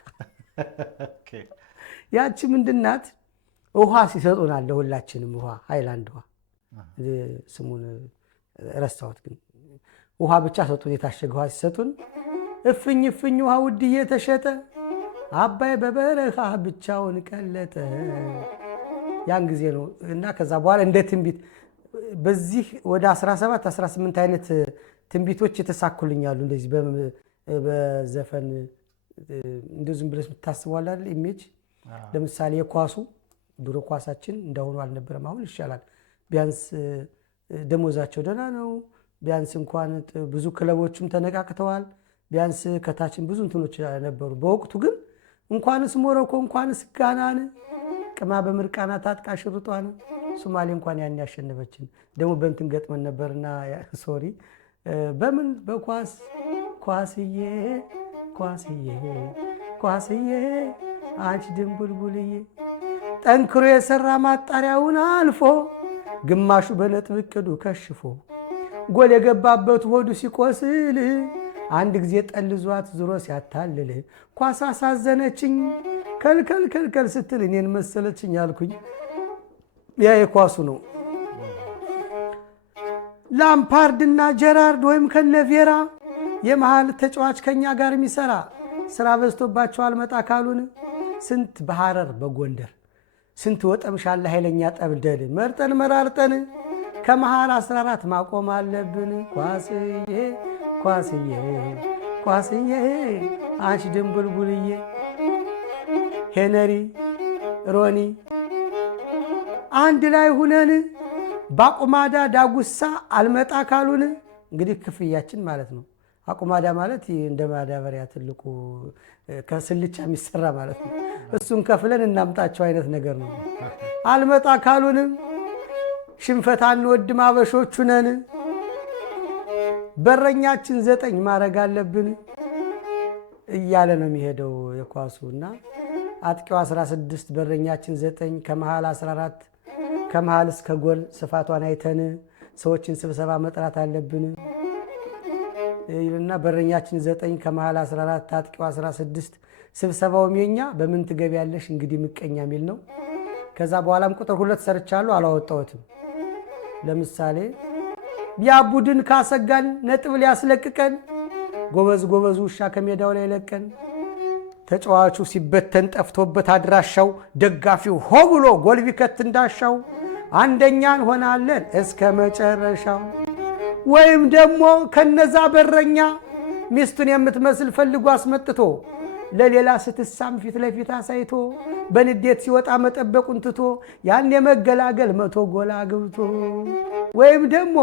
ያቺ ምንድናት? ውሃ ሲሰጡናል ለሁላችንም ውሃ ሃይላንድ ውሃ ስሙን ረሳሁት፣ ግን ውሃ ብቻ ሰጡን። የታሸገ ውሃ ሲሰጡን እፍኝ እፍኝ ውሃ ውድዬ ተሸጠ አባይ በበረሃ ብቻውን ቀለጠ። ያን ጊዜ ነው። እና ከዛ በኋላ እንደ ትንቢት በዚህ ወደ 17 18 አይነት ትንቢቶች የተሳኩልኛሉ። እንደዚህ በዘፈን እንደዚህ ብለሽ የምታስበዋል አይደል? ኢሜጅ ለምሳሌ የኳሱ ድሮ ኳሳችን እንደሆኑ አልነበረም፣ አሁን ይሻላል። ቢያንስ ደሞዛቸው ደህና ነው። ቢያንስ እንኳን ብዙ ክለቦችም ተነቃቅተዋል። ቢያንስ ከታችን ብዙ እንትኖች ነበሩ። በወቅቱ ግን እንኳንስ ሞሮኮ እንኳንስ ጋናን ቅማ በምርቃና ታጥቃ ሽርጧን ሶማሌ እንኳን ያን ያሸነፈችን ደግሞ በእንትን ገጥመን ነበርና ሶሪ በምን በኳስ ኳስዬ ኳስዬ ኳስዬ አንቺ ድንቡልቡልዬ ጠንክሮ የሰራ ማጣሪያውን አልፎ ግማሹ በነጥብ እቅዱ ከሽፎ ጎል የገባበት ሆዱ ሲቆስል አንድ ጊዜ ጠልዟት ዙሮ ሲያታልል ኳስ አሳዘነችኝ ከልከል ከልከል ስትል እኔን መሰለችኝ ያልኩኝ ያ የኳሱ ነው። ላምፓርድና ጀራርድ ወይም ከነቬራ የመሃል ተጫዋች ከኛ ጋር የሚሰራ ስራ በዝቶባቸው አልመጣ ካሉን ስንት በሐረር በጎንደር ስንት ወጠምሻለ ኃይለኛ ጠብደል መርጠን መራርጠን ከመሃል 14 ማቆም አለብን። ኳስዬ ኳስዬ ኳስዬ አንቺ ድንቡልቡልዬ ሄነሪ ሮኒ አንድ ላይ ሁነን በአቁማዳ ዳጉሳ አልመጣ ካሉን እንግዲህ ክፍያችን ማለት ነው። አቁማዳ ማለት እንደ ማዳበሪያ ትልቁ ከስልቻ የሚሰራ ማለት ነው። እሱን ከፍለን እናምጣቸው አይነት ነገር ነው። አልመጣ ካሉንም ሽንፈት አንወድም አበሾቹ ነን። በረኛችን 9 ማድረግ አለብን እያለ ነው የሚሄደው የኳሱና አጥቂው 16 በረኛችን 9 ከመሃል 14 ከመሃል እስከ ጎል ስፋቷን አይተን ሰዎችን ስብሰባ መጥራት አለብን እና በረኛችን 9 ከመሃል 14 አጥቂው 16 ስብሰባውም የኛ በምን ትገቢያለሽ እንግዲህ ምቀኛ የሚል ነው። ከዛ በኋላም ቁጥር 2 ሰርቻለሁ አላወጣሁትም። ለምሳሌ ያ ቡድን ካሰጋን ነጥብ ሊያስለቅቀን ጎበዝ ጎበዝ ውሻ ከሜዳው ላይ ለቀን ተጫዋቹ ሲበተን ጠፍቶበት አድራሻው ደጋፊው ሆ ብሎ ጎል ቢከት እንዳሻው አንደኛ እንሆናለን እስከ መጨረሻው። ወይም ደግሞ ከነዛ በረኛ ሚስቱን የምትመስል ፈልጎ አስመጥቶ ለሌላ ስትሳም ፊት ለፊት አሳይቶ በንዴት ሲወጣ መጠበቁን ትቶ ያን የመገላገል 100 ጎል አግብቶ ወይም ደግሞ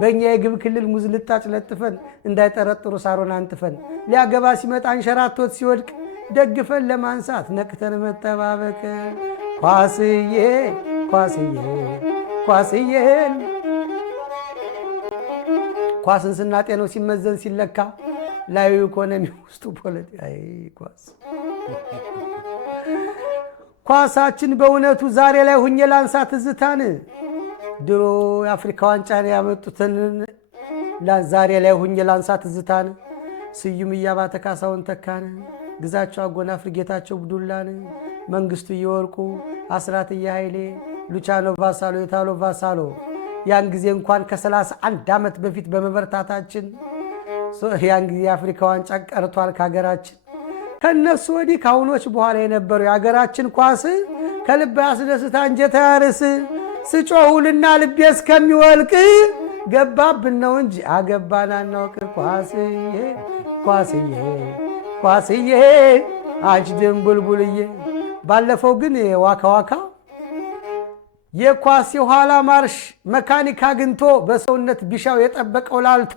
በእኛ የግብ ክልል ሙዝ ልጣጭ ለጥፈን እንዳይጠረጥሩ ሳሮን አንጥፈን ሊያገባ ሲመጣ አንሸራቶት ሲወድቅ ደግፈን ለማንሳት ነቅተን መጠባበቅ። ኳስዬ ኳስዬ ኳስዬን ኳስን ስናጤነው ሲመዘን ሲለካ ላዩ ኢኮኖሚ ውስጡ ፖለቲካ ኳሳችን በእውነቱ ዛሬ ላይ ሁኜ ላንሳ ትዝታን ድሮ የአፍሪካ ዋንጫን ያመጡትን ዛሬ ላይ ሁኜ ላንሳ ትዝታን ስዩም እያባተ ካሳውን ተካን ግዛቸው አጎናፍር ጌታቸው ቡዱላን መንግስቱ እየወርቁ አስራት እየኃይሌ ሉቻኖ ቫሳሎ የታሎ ቫሳሎ ያን ጊዜ እንኳን ከ31 ዓመት በፊት በመበርታታችን ያን ጊዜ የአፍሪካ ዋንጫ ቀርቷል ከሀገራችን። ከነሱ ወዲህ ካሁኖች በኋላ የነበረው የሀገራችን ኳስ ከልብ ያስደስታ እንጀታ ያርስ ስጮውልና ልቤ እስከሚወልቅ ገባብን ነው እንጂ አገባን አናውቅ። ኳስዬ ኳስዬ ኳስዬ አንቺ ድንቡልቡልዬ። ባለፈው ግን ዋካ ዋካ የኳስ የኋላ ማርሽ መካኒክ አግኝቶ በሰውነት ቢሻው የጠበቀው ላልቶ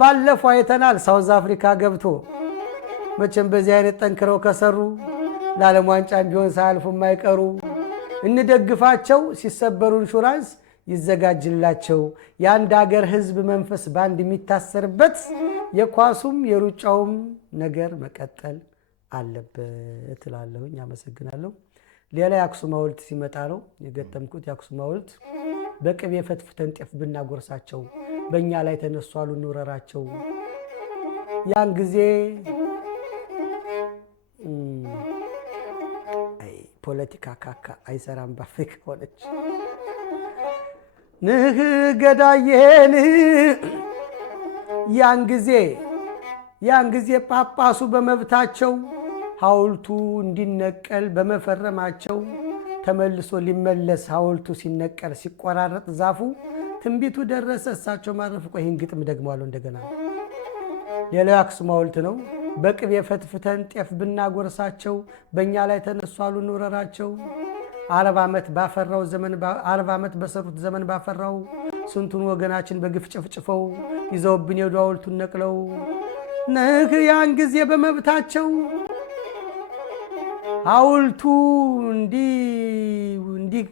ባለፈው አይተናል ሳውዝ አፍሪካ ገብቶ። መቼም በዚህ አይነት ጠንክረው ከሰሩ ለዓለም ዋንጫ ቢሆን ሳያልፉ የማይቀሩ እንደግፋቸው ሲሰበሩ ኢንሹራንስ ይዘጋጅላቸው። የአንድ ሀገር ህዝብ መንፈስ ባንድ የሚታሰርበት የኳሱም የሩጫውም ነገር መቀጠል አለበት እላለሁኝ። አመሰግናለሁ። ሌላ የአክሱም ሐውልት ሲመጣ ነው የገጠምኩት። የአክሱም ሐውልት በቅቤ ፈትፍተን ጤፍ ብናጎርሳቸው በእኛ ላይ ተነሱ አሉ እንውረራቸው። ያን ጊዜ ፖለቲካ ካካ አይሰራም በአፍሪካ ሆነች። ንህ ገዳዬን ያን ጊዜ ጳጳሱ በመብታቸው ሐውልቱ እንዲነቀል በመፈረማቸው ተመልሶ ሊመለስ ሐውልቱ ሲነቀል ሲቆራረጥ ዛፉ ትንቢቱ ደረሰ እሳቸው ማረፉ። ቆይ ይህን ግጥም ደግመዋለሁ እንደገና። ሌላው የአክሱም ሐውልት ነው። በቅቤ ፈትፍተን ጤፍ ብናጎርሳቸው በእኛ ላይ ተነሱ አሉ እንውረራቸው። 40 ዓመት ባፈራው ዘመን 40 ዓመት በሰሩት ዘመን ባፈራው ስንቱን ወገናችን በግፍ ጨፍጭፈው ይዘውብን ሄዱ ሐውልቱን ነቅለው። ነህ ያን ጊዜ በመብታቸው ሐውልቱ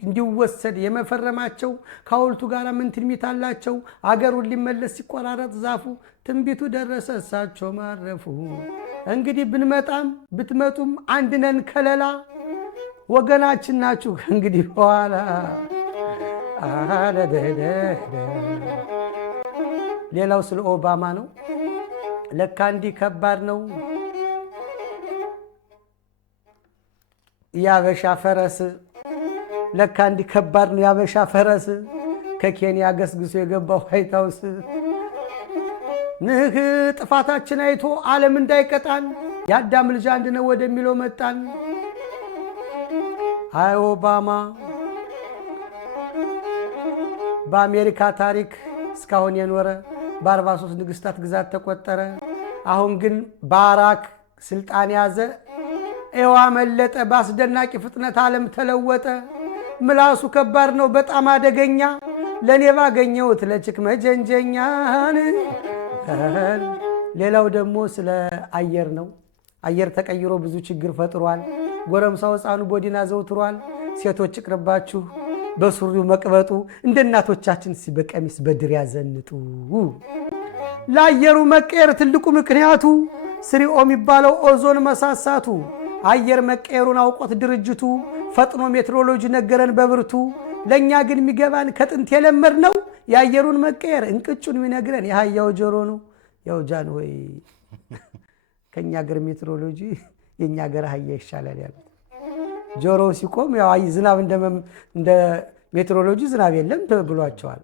እንዲወሰድ የመፈረማቸው ከሐውልቱ ጋር ምን ትንቢት አላቸው? አገሩን ሊመለስ ሲቆራረጥ ዛፉ ትንቢቱ ደረሰ እሳቸው ማረፉ። እንግዲህ ብንመጣም ብትመጡም አንድ ነን ከለላ ወገናችን ናችሁ እንግዲህ በኋላ። ሌላው ስለ ኦባማ ነው። ለካ እንዲህ ከባድ ነው ያበሻ ፈረስ። ለካ እንዲህ ከባድ ነው ያበሻ ፈረስ። ከኬንያ ገስግሶ የገባው ዋይት ሃውስ ንህ ጥፋታችን አይቶ ዓለም እንዳይቀጣን የአዳም ልጅ አንድ ነው ወደሚለው መጣን። አይ ኦባማ በአሜሪካ ታሪክ እስካሁን የኖረ በ43 ንግስታት ግዛት ተቆጠረ። አሁን ግን ባራክ ስልጣን ያዘ። ኤዋ መለጠ። በአስደናቂ ፍጥነት ዓለም ተለወጠ። ምላሱ ከባድ ነው በጣም አደገኛ። ለኔ ባገኘሁት ለችክ መጀንጀኛን። ሌላው ደግሞ ስለ አየር ነው። አየር ተቀይሮ ብዙ ችግር ፈጥሯል። ጎረምሳው ሕፃኑ ቦዲና ዘውትሯል። ሴቶች ይቅርባችሁ በሱሪው መቅበጡ፣ እንደ እናቶቻችን በቀሚስ በድር ያዘንጡ። ለአየሩ መቀየር ትልቁ ምክንያቱ ስሪኦ የሚባለው ኦዞን መሳሳቱ። አየር መቀየሩን አውቆት ድርጅቱ ፈጥኖ ሜትሮሎጂ ነገረን በብርቱ። ለእኛ ግን የሚገባን ከጥንት የለመድ ነው የአየሩን መቀየር እንቅጩን የሚነግረን የአህያው ጆሮ ነው። ያው ጃን ሆይ ከእኛ ሀገር ሜትሮሎጂ የእኛ ሀገር አህያ ይሻላል ያሉት። ጆሮው ሲቆም ያው ዝናብ እንደ ሜትሮሎጂ ዝናብ የለም ብሏቸዋል።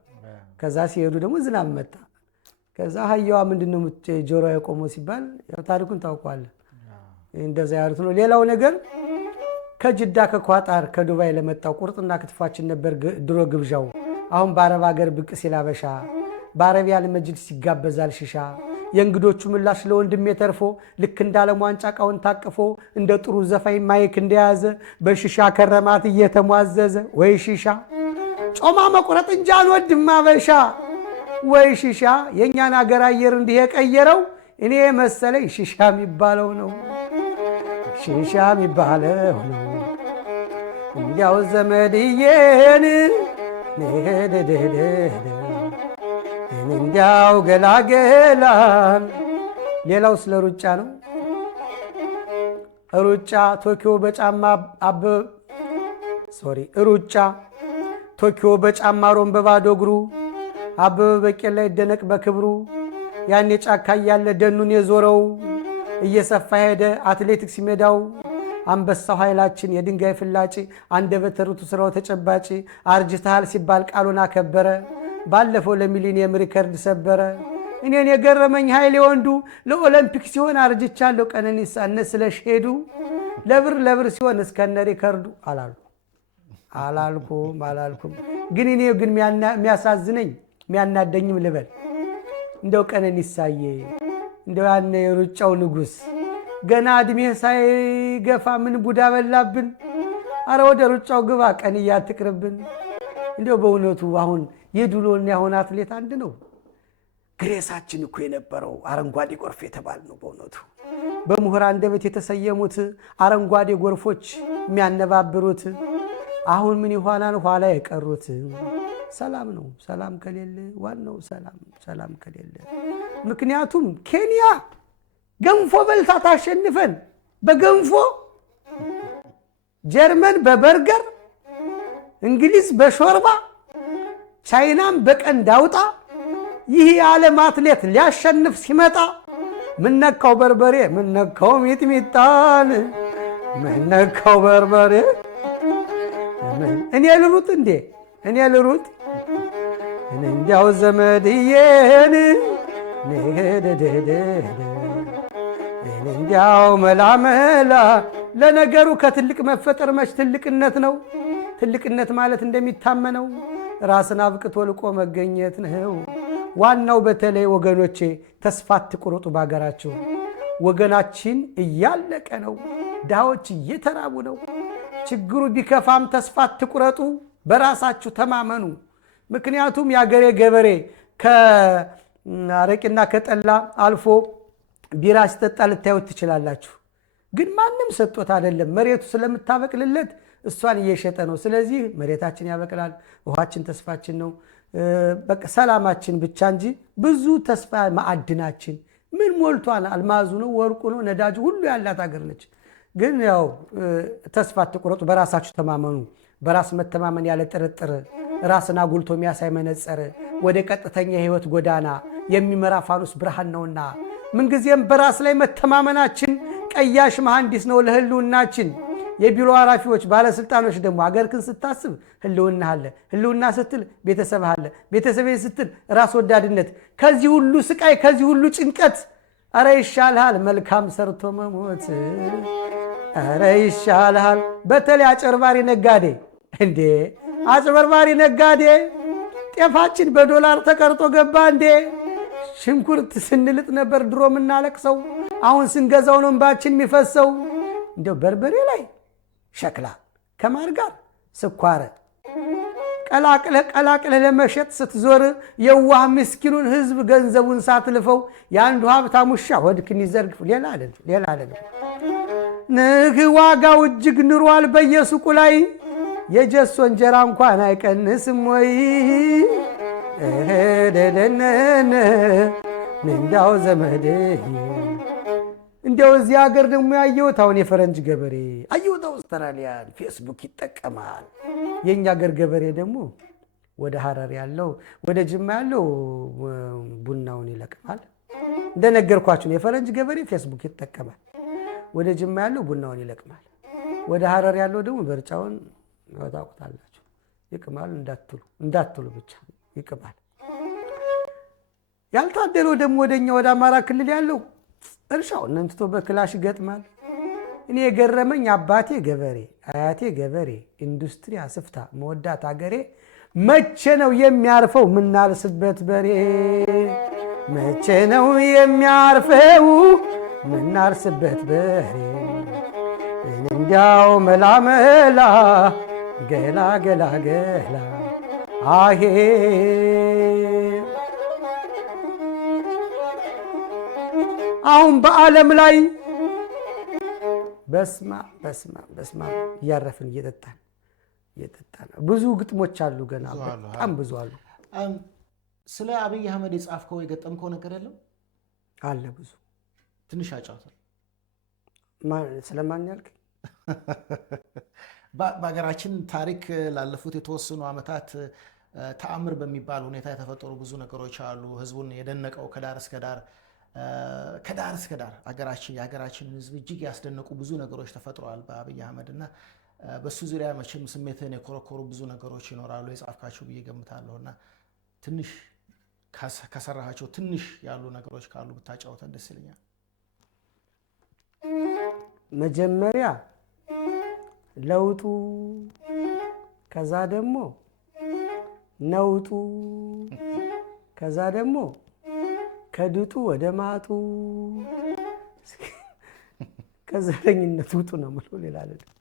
ከዛ ሲሄዱ ደግሞ ዝናብ መጣ። ከዛ አህያዋ ምንድነው ጆሮ የቆመው ሲባል ያው ታሪኩን ታውቋለህ። እንደዛ ያሉት ነው። ሌላው ነገር ከጅዳ ከኳጣር ከዱባይ ለመጣው ቁርጥና ክትፏችን ነበር ድሮ ግብዣው። አሁን በአረብ ሀገር ብቅ ሲል አበሻ በአረቢያን መጅልስ ይጋበዛል ሽሻ። የእንግዶቹ ምላሽ ለወንድሜ ተርፎ ልክ እንዳለም ዋንጫ ቃውን ታቅፎ እንደ ጥሩ ዘፋኝ ማይክ እንደያዘ በሽሻ ከረማት እየተሟዘዘ። ወይ ሽሻ ጮማ መቁረጥ እንጂ አንወድም አበሻ። ወይ ሽሻ የእኛን አገር አየር እንዲህ የቀየረው እኔ መሰለኝ ሽሻ የሚባለው ነው። ሽሻ የሚባለው ነው። እንዲያው ዘመድዬን እንዲያው ገላገላን። ሌላው ስለ ሩጫ ነው። ሩጫ ቶኪዮ በጫማ ሩጫ ቶኪዮ በጫማ ሮም በባዶ እግሩ አበበ ቢቂላ ይደነቅ በክብሩ። ያኔ ጫካ እያለ ደኑን የዞረው እየሰፋ ሄደ አትሌቲክስ ሜዳው። አንበሳው ኃይላችን የድንጋይ ፍላጭ አንደበተ ርቱዕ ስራው ተጨባጭ። አርጅተሃል ሲባል ቃሉን አከበረ። ባለፈው ለሚሊኒየም ሪከርድ ሰበረ። እኔን የገረመኝ ኃይሌ ወንዱ ለኦሎምፒክ ሲሆን አርጅቻለሁ ቀነኒሳ እነ ስለሽ ሄዱ። ለብር ሲሆን እስከነ ሪከርዱ አላልኩም። ግን እኔ ግን የሚያሳዝነኝ የሚያናደኝም ልበል እንደው ቀነኒሳዬ እንደው ያነ የሩጫው ንጉሥ ገና እድሜ ሳይገፋ ምን ቡዳ በላብን። አረ ወደ ሩጫው ግባ ቀን እያትቅርብን። እንደው በእውነቱ አሁን የድሎና ያሁን አትሌት አንድ ነው። ግሬሳችን እኮ የነበረው አረንጓዴ ጎርፍ የተባል ነው። በእውነቱ በምሁር አንደበት የተሰየሙት አረንጓዴ ጎርፎች የሚያነባብሩት አሁን ምን ይሆናል ኋላ የቀሩት። ሰላም ነው። ሰላም ከሌለ ዋናው ሰላም ከሌለ። ምክንያቱም ኬንያ ገንፎ በልታ ታሸንፈን በገንፎ፣ ጀርመን በበርገር፣ እንግሊዝ በሾርባ፣ ቻይናም በቀንድ አውጣ። ይህ የዓለም አትሌት ሊያሸንፍ ሲመጣ ምነካው በርበሬ ምነካው ሚጥሚጣን ምነካው በርበሬ። እኔ ልሩጥ እንዲያው ዘመድዬን እንዲያው መላመላ። ለነገሩ ከትልቅ መፈጠር መች ትልቅነት ነው። ትልቅነት ማለት እንደሚታመነው ራስን አብቅቶ ልቆ መገኘት ነው። ዋናው በተለይ ወገኖቼ ተስፋ አትቁረጡ በሀገራችሁ። ወገናችን እያለቀ ነው። ድሃዎች እየተራቡ ነው። ችግሩ ቢከፋም ተስፋ አትቁረጡ፣ በራሳችሁ ተማመኑ። ምክንያቱም የአገሬ ገበሬ ከአረቂና ከጠላ አልፎ ቢራ ሲጠጣ ልታዩት ትችላላችሁ። ግን ማንም ሰጥቶት አይደለም። መሬቱ ስለምታበቅልለት እሷን እየሸጠ ነው። ስለዚህ መሬታችን ያበቅላል። ውሃችን ተስፋችን ነው። በቃ ሰላማችን ብቻ እንጂ ብዙ ተስፋ ማዕድናችን ምን ሞልቷል። አልማዙ ነው፣ ወርቁ ነው፣ ነዳጁ ሁሉ ያላት ሀገር ነች። ግን ያው ተስፋ አትቁረጡ፣ በራሳችሁ ተማመኑ። በራስ መተማመን ያለ ጥርጥር ራስን አጉልቶ የሚያሳይ መነጽር ወደ ቀጥተኛ የህይወት ጎዳና የሚመራ ፋኖስ ብርሃን ነውና ምንጊዜም በራስ ላይ መተማመናችን ቀያሽ መሐንዲስ ነው ለህልውናችን። የቢሮ ኃላፊዎች፣ ባለስልጣኖች ደግሞ አገርክን ስታስብ ህልውና አለ። ህልውና ስትል ቤተሰብ አለ። ቤተሰብ ስትል ራስ ወዳድነት። ከዚህ ሁሉ ስቃይ፣ ከዚህ ሁሉ ጭንቀት አረ ይሻልሃል መልካም ሰርቶ መሞት። አረ ይሻልሃል። በተለይ አጭበርባሪ ነጋዴ እንዴ! አጭበርባሪ ነጋዴ ጤፋችን በዶላር ተቀርጦ ገባ እንዴ! ሽንኩርት ስንልጥ ነበር ድሮ የምናለቅሰው፣ አሁን ስንገዛው ነው እንባችን የሚፈሰው። እንደው በርበሬ ላይ ሸክላ ከማር ጋር ስኳር ቀላቅለህ ለመሸጥ ስትዞር የዋህ ምስኪኑን ህዝብ ገንዘቡን ሳትልፈው የአንዱ ሀብታም ውሻ ሆድክን ይዘርግፍ። ሌላ አይደለም። ንግ ዋጋው እጅግ ንሯል በየሱቁ ላይ የጀሶ እንጀራ እንኳን አይቀንስም ወይ? ደደነነ ምንዳው ዘመድ እንዲያው እዚህ ሀገር ደግሞ ያየሁት አሁን የፈረንጅ ገበሬ አየሁት አውስትራሊያን ፌስቡክ ይጠቀማል። የእኛ ሀገር ገበሬ ደግሞ ወደ ሀረር ያለው ወደ ጅማ ያለው ቡናውን ይለቅማል። እንደነገርኳችሁ የፈረንጅ ገበሬ ፌስቡክ ይጠቀማል። ወደ ጅማ ያለው ቡናውን ይለቅማል። ወደ ሀረር ያለው ደግሞ በርጫውን ታውቁታላችሁ ይቅማል። እንዳትሉ ብቻ ይቅማል። ያልታደለው ደግሞ ወደኛ ወደ አማራ ክልል ያለው እርሻውን ነንትቶ በክላሽ ይገጥማል። እኔ የገረመኝ አባቴ ገበሬ አያቴ ገበሬ ኢንዱስትሪ አስፍታ መወዳት አገሬ መቼ ነው የሚያርፈው ምናርስበት በሬ? መቼ ነው የሚያርፈው ምናርስበት በሬ? እንዲያው መላመላ ገላ ገላ ገላ አሄ አሁን በዓለም ላይ በስማ እያረፍን እየጠጣን ብዙ ግጥሞች አሉ። ገና በጣም ብዙ አሉ። ስለ አብይ አህመድ የጻፍከው የገጠምከው ነገር የለም? አለ ብዙ። ትንሽ አጫውተን። ስለማን ያልክ? በሀገራችን ታሪክ ላለፉት የተወሰኑ ዓመታት ተአምር በሚባል ሁኔታ የተፈጠሩ ብዙ ነገሮች አሉ። ህዝቡን የደነቀው ከዳር እስከ ዳር የሀገራችን ህዝብ እጅግ ያስደነቁ ብዙ ነገሮች ተፈጥረዋል በአብይ አህመድ እና በሱ ዙሪያ መቼም ስሜትን የኮረኮሩ ብዙ ነገሮች ይኖራሉ የጻፍካቸው ብዬ ገምታለሁ። እና ትንሽ ከሰራሃቸው ትንሽ ያሉ ነገሮች ካሉ ብታጫውተን ደስ ይለኛል። መጀመሪያ ለውጡ፣ ከዛ ደግሞ ነውጡ፣ ከዛ ደግሞ ከድጡ ወደ ማጡ፣ ከዘረኝነት ውጡ ነው የምለው። ሌላ አይደለም።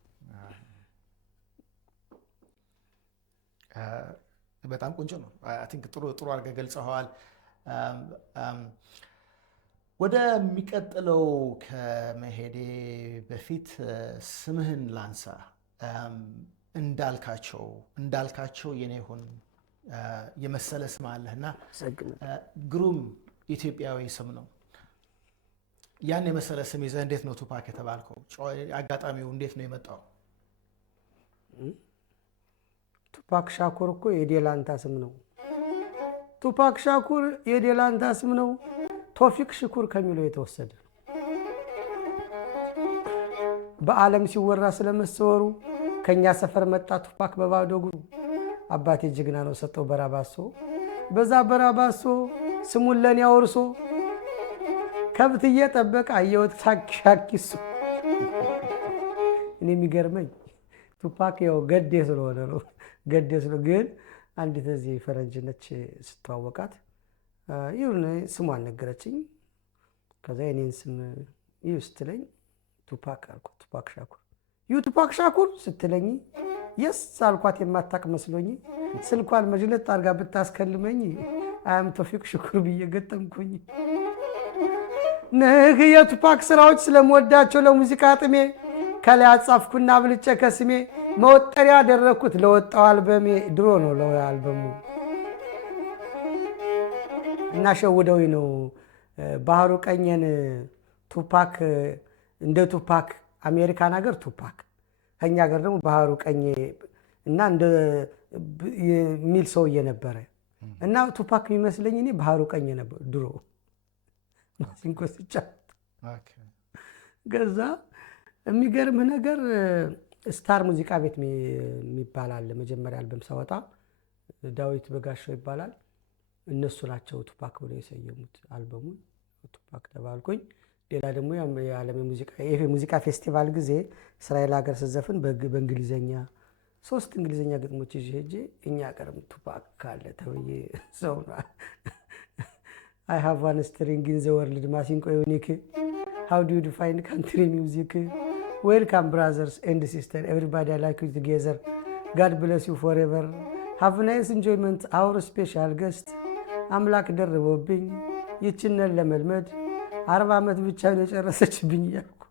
በጣም ቆንጆ ነው። አይ ቲንክ ጥሩ አድርገህ ገልጸኸዋል። ወደሚቀጥለው ከመሄዴ በፊት ስምህን ላንሳ። እንዳልካቸው የኔ ይሁን የመሰለ ስም አለህና ግሩም ኢትዮጵያዊ ስም ነው። ያን የመሰለ ስም ይዘህ እንዴት ነው ቱፓክ የተባልከው? አጋጣሚው እንዴት ነው የመጣው? ቱፓክ ሻኩር እኮ የዴላንታ ስም ነው። ቱፓክ ሻኩር የዴላንታ ስም ነው። ቶፊቅ ሽኩር ከሚለው የተወሰደ ነው። በዓለም ሲወራ ስለመሰወሩ ከኛ ሰፈር መጣ ቱፓክ በባዶ እግሩ። አባቴ ጀግና ነው ሰጠው በራባሶ፣ በዛ በራባሶ ስሙን ለኔ አወርሶ፣ ከብት እየጠበቀ አየሁት ሻኪሱ። እኔ የሚገርመኝ ቱፓክ ያው ገዴ ስለሆነ ነው። ገዴ ስለሆነ ግን አንዲት እዚህ ፈረንጅ ነች ስትዋወቃት ይሁን ስሟን ነገረችኝ። ከዛ የኔን ስም ይሁ ስትለኝ ቱፓክ አልኩ። ቱፓክ ሻኩር ቱፓክ ሻኩር ስትለኝ የስ አልኳት። የማታቅ መስሎኝ ስልኳን መጅለጥ አድርጋ ብታስከልመኝ አያም ቶፊቅ ሽኩር ብዬ ገጠምኩኝ። ንግ የቱፓክ ስራዎች ስለምወዳቸው ለሙዚቃ ጥሜ ከላይ አጻፍኩና ብልጨ ከስሜ መወጠሪያ ያደረኩት ለወጣው አልበሜ። ድሮ ነው ለአልበሙ እና ሸውደው ነው ባህሩ ቀኘን ቱፓክ እንደ ቱፓክ አሜሪካን ሀገር ቱፓክ፣ ከኛ ሀገር ደግሞ ባህሩ ቀኘ እና እንደ ሚል ሰውዬ ነበረ እና ቱፓክ የሚመስለኝ እኔ ባህሩ ቀኘ ነበር ድሮ ማሲንኮ ሲጫወት። ገዛ የሚገርምህ ነገር ስታር ሙዚቃ ቤት የሚባል አለ። መጀመሪያ አልበም ሳወጣ ዳዊት በጋሻው ይባላል። እነሱ ናቸው ቱፓክ ብለው የሰየሙት አልበሙን። ቱፓክ ተባልኩኝ። ሌላ ደግሞ የዓለም ሙዚቃ ፌስቲቫል ጊዜ እስራኤል ሀገር ስዘፍን በእንግሊዘኛ 3 እንግሊዘኛ ግጥሞች ይዤ ሄጄ እኛ ሀገርም ቱፓክ ካለ ተብዬ ሰው ነው I have one string in the world ማሲንቆ ዩኒክ how do you define country music welcome brothers and sisters everybody I like you together God bless you forever have nice enjoyment our special guest አምላክ ደርቦብኝ ይችነን ለመልመድ 40 ዓመት ብቻ ነው የጨረሰችብኝ ያልኩ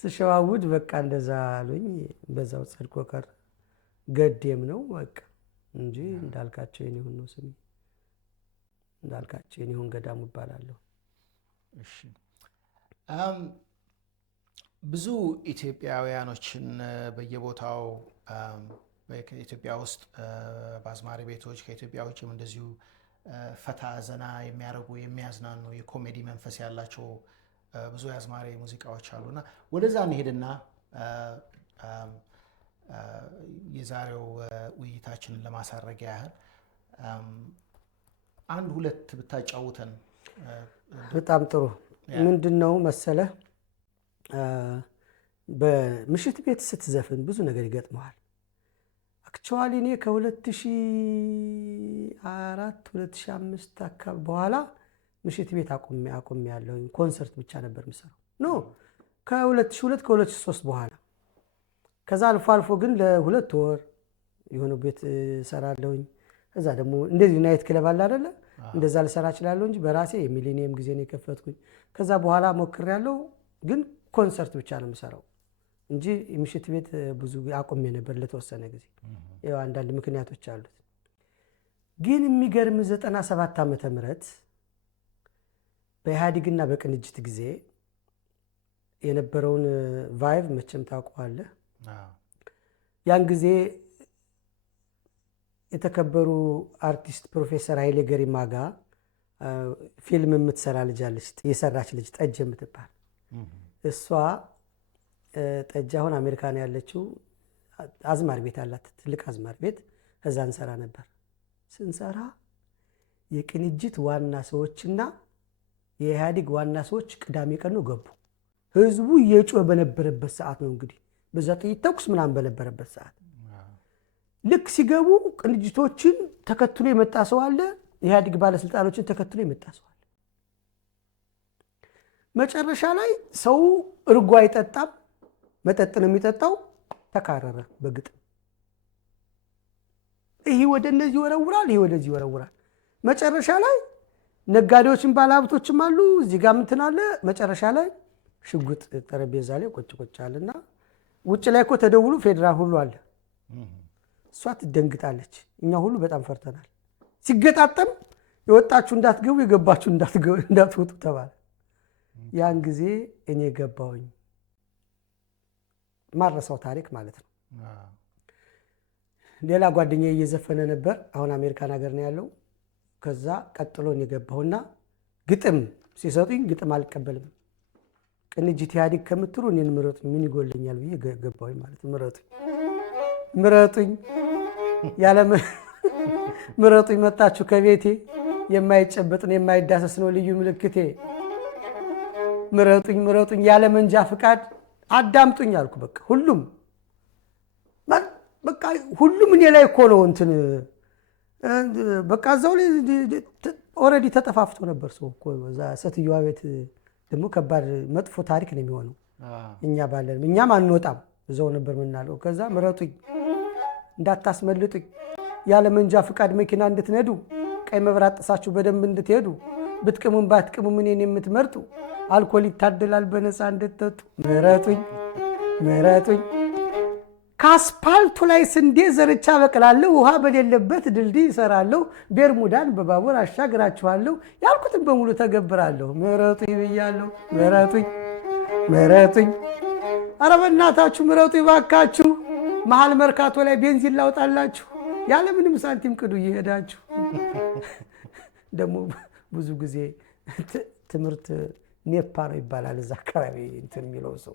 ስሸዋውድ በቃ እንደዛ አሉኝ። በዛው ጸድቆ ቀር ገዴም ነው በቃ እንጂ እንዳልካቸው የኔውን ነው ስሜ። እንዳልካቸው የኔውን ገዳሙ እባላለሁ። እሺ ብዙ ኢትዮጵያውያኖችን በየቦታው በኢትዮጵያ ውስጥ በአዝማሪ ቤቶች ከኢትዮጵያ ውጭም እንደዚሁ ፈታ ዘና የሚያደርጉ የሚያዝናኑ የኮሜዲ መንፈስ ያላቸው ብዙ የአዝማሪ ሙዚቃዎች አሉና ወደዛ እንሄድና የዛሬው ውይይታችንን ለማሳረጊያ ያህል አንድ ሁለት ብታጫውተን። በጣም ጥሩ። ምንድነው መሰለህ በምሽት ቤት ስትዘፍን ብዙ ነገር ይገጥመዋል። አክቹዋሊ እኔ ከ2004 2005 አካባቢ በኋላ ምሽት ቤት አቁሜ ያለው ኮንሰርት ብቻ ነበር የምሰራው። ኖ ከ2002 ከ2003 በኋላ ከዛ አልፎ አልፎ ግን ለ2 ወር የሆነ ቤት እሰራለሁኝ። እዛ ደግሞ እንደዚህ ናይት ክለብ አለ አይደለ? እንደዛ ልሰራ እችላለሁ እንጂ በራሴ የሚሊኒየም ጊዜ ነው የከፈትኩኝ። ከዛ በኋላ ሞክሬያለሁ፣ ግን ኮንሰርት ብቻ ነው የምሰራው እንጂ ምሽት ቤት ብዙ አቁሜ ነበር ለተወሰነ ጊዜ። ያው አንዳንድ ምክንያቶች አሉት። ግን የሚገርም 97 ዓመተ ምህረት በኢህአዴግና በቅንጅት ጊዜ የነበረውን ቫይቭ መቼም ታውቀዋለህ። ያን ጊዜ የተከበሩ አርቲስት ፕሮፌሰር ኃይሌ ገሪማ ጋር ፊልም የምትሰራ ልጅ አለች፣ የሰራች ልጅ ጠጅ የምትባል እሷ ጠጅ አሁን አሜሪካን ያለችው አዝማር ቤት አላት፣ ትልቅ አዝማር ቤት። እዛ እንሰራ ነበር። ስንሰራ የቅንጅት ዋና ሰዎችና የኢህአዴግ ዋና ሰዎች ቅዳሜ ቀን ገቡ። ህዝቡ እየጮኸ በነበረበት ሰዓት ነው እንግዲህ፣ በዛ ጥይት ተኩስ ምናምን በነበረበት ሰዓት ልክ ሲገቡ ቅንጅቶችን ተከትሎ የመጣ ሰው አለ፣ የኢህአዴግ ባለስልጣኖችን ተከትሎ የመጣ ሰው አለ። መጨረሻ ላይ ሰው እርጎ አይጠጣም፣ መጠጥ ነው የሚጠጣው። ተካረረ በግጥም። ይሄ ወደ እነዚህ ይወረውራል፣ ይሄ ወደዚህ ይወረውራል። መጨረሻ ላይ ነጋዴዎችን ባለሀብቶችም አሉ፣ እዚህ ጋር እንትን አለ። መጨረሻ ላይ ሽጉጥ ጠረጴዛ ላይ ቁጭ አለና ውጭ ላይ እኮ ተደውሎ ፌዴራል ሁሉ አለ። እሷ ትደንግጣለች። እኛ ሁሉ በጣም ፈርተናል። ሲገጣጠም የወጣችሁ እንዳትገቡ፣ የገባችሁ እንዳትወጡ ተባለ። ያን ጊዜ እኔ ገባሁኝ። ማረሳው ታሪክ ማለት ነው። ሌላ ጓደኛዬ እየዘፈነ ነበር፣ አሁን አሜሪካን ሀገር ነው ያለው። ከዛ ቀጥሎ እኔ ገባሁና ግጥም ሲሰጡኝ ግጥም አልቀበልም፣ ቅንጅት ኢህአዴግ ከምትሉ እኔን ምረጡኝ፣ ምን ይጎለኛል ብዬ ገባሁኝ ማለት ነው። ምረጡኝ ያለ ምረጡኝ መጣችሁ ከቤቴ፣ የማይጨበጥ ነው የማይዳሰስ ነው ልዩ ምልክቴ። ምረጡኝ ያለ መንጃ ፍቃድ አዳምጡኝ አልኩ። በቃ ሁሉም እኔ ላይ እኮ ነው እንትን በቃ እዛው ላይ ኦልሬዲ ተጠፋፍቶ ነበር ሰው እኮ እዛ ሴትዮዋ ቤት። ደግሞ ከባድ መጥፎ ታሪክ ነው የሚሆነው። እኛም አንወጣም፣ እዛው ነበር የምናለው። ከዛ ምረጡኝ፣ እንዳታስመልጡኝ፣ ያለ መንጃ ፍቃድ መኪና እንድትነዱ፣ ቀይ መብራት ጥሳችሁ በደንብ እንድትሄዱ፣ ብትቅሙም ባትቅሙም እኔን የምትመርጡ፣ አልኮል ይታደላል በነፃ እንድትጠጡ። ምረጡኝ ከአስፓልቱ ላይ ስንዴ ዘርቻ በቅላለሁ፣ ውሃ በሌለበት ድልድይ እሰራለሁ፣ ቤርሙዳን በባቡር አሻግራችኋለሁ፣ ያልኩትን በሙሉ ተገብራለሁ። ምረጡኝ ብያለሁ። ምረጡኝ ኧረ በእናታችሁ ምረጡኝ ባካችሁ። መሀል መርካቶ ላይ ቤንዚን ላውጣላችሁ፣ ያለምንም ሳንቲም ቅዱ እየሄዳችሁ። ደግሞ ብዙ ጊዜ ትምህርት ኔፓ ነው ይባላል እዛ አካባቢ እንትን የሚለው ሰው።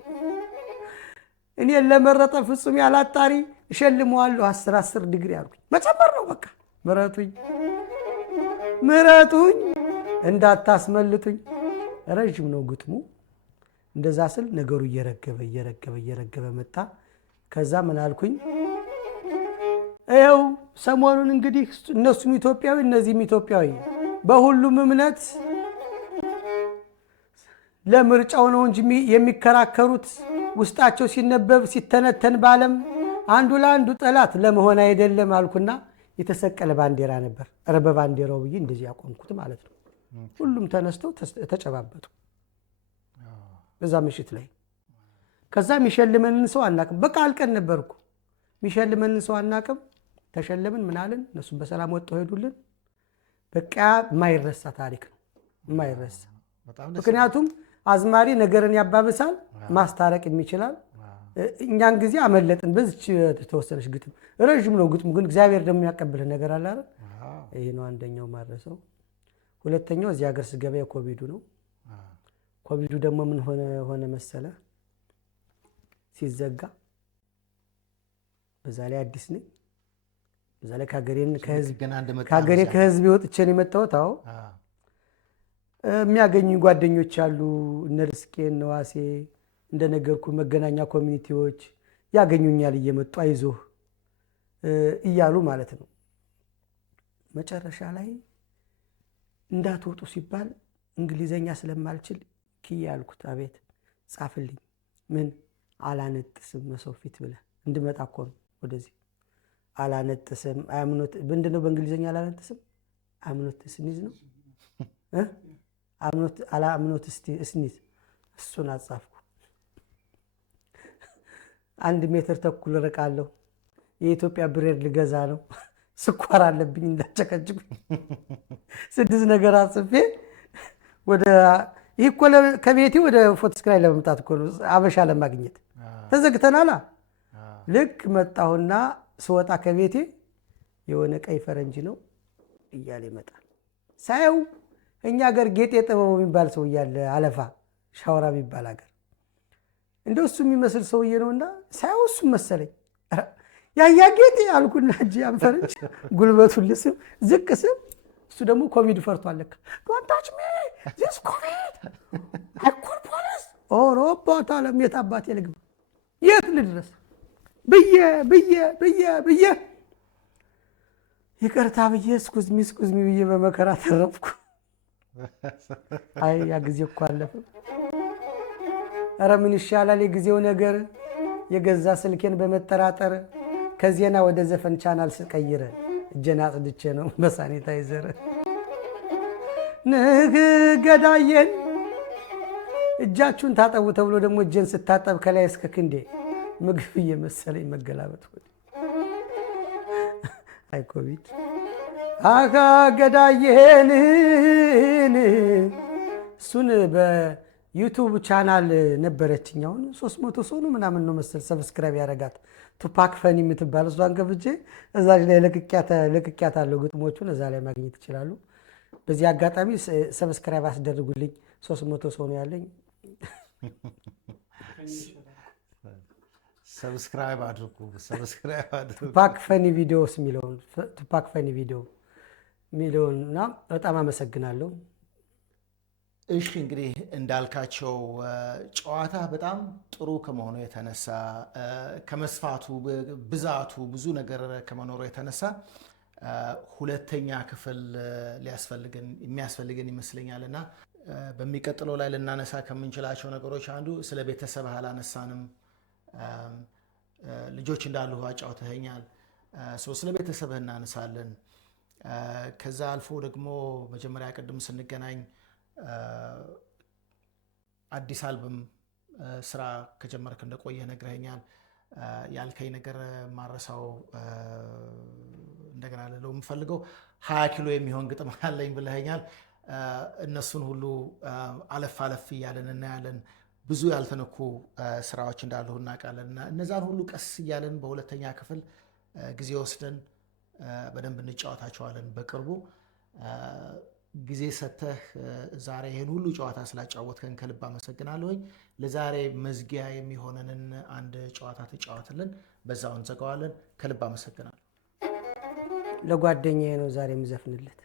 እኔን ለመረጠ ፍጹም ያላጣሪ እሸልመዋለሁ 10 ዲግሪ አልኩኝ። መጨመር ነው በቃ። ምረጡኝ እንዳታስመልጡኝ። ረዥም ነው ግጥሙ። እንደዛ ስል ነገሩ እየረገበ መጣ። ከዛ ምን አልኩኝ? ይኸው ሰሞኑን እንግዲህ እነሱም ኢትዮጵያዊ እነዚህም ኢትዮጵያዊ በሁሉም እምነት ለምርጫው ነው እንጂ የሚከራከሩት ውስጣቸው ሲነበብ ሲተነተን በዓለም አንዱ ለአንዱ ጠላት ለመሆን አይደለም አልኩና የተሰቀለ ባንዲራ ነበር። ኧረ በባንዲራው ብዬ እንደዚህ ያቆምኩት ማለት ነው። ሁሉም ተነስተው ተጨባበጡ በዛ ምሽት ላይ። ከዛ የሚሸልመንን ሰው አናቅም። በቃ አልቀን ነበርኩ። የሚሸልመንን ሰው አናቅም። ተሸለምን ምናልን። እነሱም በሰላም ወጥተው ሄዱልን። በቃ የማይረሳ ታሪክ ነው፣ የማይረሳ ምክንያቱም አዝማሪ ነገርን ያባብሳል፣ ማስታረቅ የሚችላል። እኛን ጊዜ አመለጥን በዚች የተወሰነች ግጥም። ረዥም ነው ግጥሙ ግን እግዚአብሔር ደግሞ ያቀብልህ ነገር አለ አይደል? ይሄ ነው አንደኛው ማረሰው። ሁለተኛው እዚህ ሀገር ስገባ የኮቪዱ ነው። ኮቪዱ ደግሞ ምን ሆነ መሰለ? ሲዘጋ በዛ ላይ አዲስ ነኝ። በዛ ላይ ከሀገሬ ከህዝብ ወጥቼ ነው የመጣሁት። አዎ የሚያገኙ ጓደኞች አሉ፣ እነ ርስቄ እነ ዋሴ እንደነገርኩ መገናኛ ኮሚኒቲዎች ያገኙኛል እየመጡ አይዞህ እያሉ ማለት ነው። መጨረሻ ላይ እንዳትወጡ ሲባል እንግሊዘኛ ስለማልችል ኪያ ያልኩት፣ አቤት ጻፍልኝ። ምን አላነጥስም መሰው ፊት ብለህ እንድመጣ እኮ ነው ወደዚህ። አላነጥስም ምንድነው በእንግሊዘኛ አላነጥስም? አምኖት ስኒዝ ነው አምኖት ስኒዝ። እሱን አጻፍኩ። 1 ሜትር ተኩል ርቃለሁ። የኢትዮጵያ ብሬድ ልገዛ ነው። ስኳር አለብኝ እንዳጨቀጭቁኝ 6 ነገር አጽፌ ይህ እኮ ከቤቴ ወደ ፎቶስክራይ ለመምጣት እኮ ነው፣ አበሻ ለማግኘት ተዘግተናላ። ልክ መጣሁና ስወጣ ከቤቴ የሆነ ቀይ ፈረንጅ ነው እያለ ይመጣል። ሳየው እኛ ሀገር ጌጤ ጥበቡ የሚባል ሰው እያለ አለፋ ሻወራ የሚባል ሀገር እንደው እሱ የሚመስል ሰውዬ ነውና ሳየው እሱ መሰለኝ። ያያ ጌጤ አልኩና እጅ አንፈረንጅ ጉልበቱን ልስም ዝቅ ስም እሱ ደግሞ ኮቪድ ፈርቷል። ለካ ዶንታች ሚ ዚስ ኮቪድ አይኮል ፖሊስ ኦሮባት አለም የት አባቴ ልግባ የት ልድረስ ብዬ ይቅርታ ብዬ ስኩዝሚ ብዬ በመከራ ተረፍኩ። አይ ያ ጊዜ እኮ አለፈ። ኧረ ምን ይሻላል የጊዜው ነገር። የገዛ ስልኬን በመጠራጠር ከዜና ወደ ዘፈን ቻናል ስቀይረ እጄን አጽድቼ ነው በሳኒታይዘር። ገዳየን እጃችሁን ታጠቡ ተብሎ ደግሞ እጄን ስታጠብ ከላይ እስከ ክንዴ ምግብ እየመሰለኝ መገላበጥ። አይ ኮቪድ አካ ገዳየን። እሱን በዩቱብ ቻናል ነበረችኝ። አሁን 300 ሰው ነው ምናምን ነው መሰል ሰብስክራይብ ያደረጋት ቱፓክ ፈኒ የምትባል እሷን ከፍቼ እዛች ላይ ለቅቄያት አለው ግጥሞቹን እዛ ላይ ማግኘት ይችላሉ። በዚህ አጋጣሚ ሰብስክራይብ አስደርጉልኝ። 300 ሰው ነው ያለኝ። ሰብስክራይብ አድርጉ። ቱፓክ ፈኒ ቪዲዮስ የሚለውን ቱፓክ ፈኒ ቪዲዮ የሚለውን እና በጣም አመሰግናለሁ። እሺ እንግዲህ እንዳልካቸው ጨዋታ በጣም ጥሩ ከመሆኑ የተነሳ ከመስፋቱ ብዛቱ ብዙ ነገር ከመኖሩ የተነሳ ሁለተኛ ክፍል የሚያስፈልገን ይመስለኛል እና በሚቀጥለው ላይ ልናነሳ ከምንችላቸው ነገሮች አንዱ ስለ ቤተሰብ አላነሳንም። ልጆች እንዳሉ አጫውተኸኛል። ስለ ቤተሰብህ እናነሳለን። ከዛ አልፎ ደግሞ መጀመሪያ ቅድም ስንገናኝ አዲስ አልበም ስራ ከጀመርክ እንደቆየ ነግረኸኛል። ያልከኝ ነገር ማረሳው እንደገና ልለው የምፈልገው 20 ኪሎ የሚሆን ግጥም አለኝ ብለኸኛል። እነሱን ሁሉ አለፍ እያለን እናያለን። ብዙ ያልተነኩ ስራዎች እንዳሉ እናውቃለን እና እነዛን ሁሉ ቀስ እያለን በሁለተኛ ክፍል ጊዜ ወስደን በደንብ እንጫወታቸዋለን በቅርቡ። ጊዜ ሰተህ ዛሬ ይህን ሁሉ ጨዋታ ስላጫወትከን ከልብ አመሰግናለሁኝ። ለዛሬ መዝጊያ የሚሆነንን አንድ ጨዋታ ተጫወትልን፣ በዛው እንዘጋዋለን። ከልብ አመሰግናለሁ። ለጓደኛዬ ነው ዛሬ የምዘፍንለት።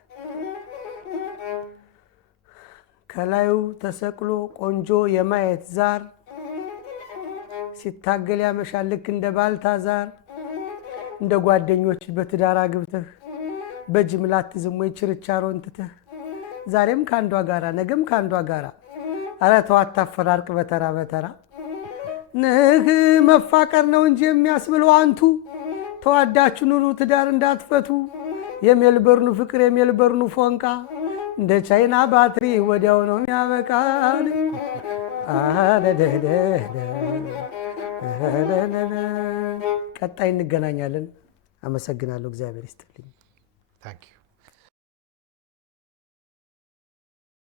ከላዩ ተሰቅሎ ቆንጆ የማየት ዛር ሲታገል ያመሻል ልክ እንደ ባልታዛር። እንደ ጓደኞች በትዳር አግብተህ በጅምላ አትዝም ወይ ችርቻሮን ትተህ። ዛሬም ከአንዷ ጋራ ነገም ከአንዷ ጋራ ኧረ ተው አታፈራርቅ በተራ በተራ። ንህ መፋቀር ነው እንጂ የሚያስብለው አንቱ። ተዋዳችሁ ኑሩ ትዳር እንዳትፈቱ። የሜልበርኑ ፍቅር የሜልበርኑ ፎንቃ እንደ ቻይና ባትሪ ወዲያው ነው የሚያበቃል። ቀጣይ እንገናኛለን። አመሰግናለሁ። እግዚአብሔር ይስጥልኝ።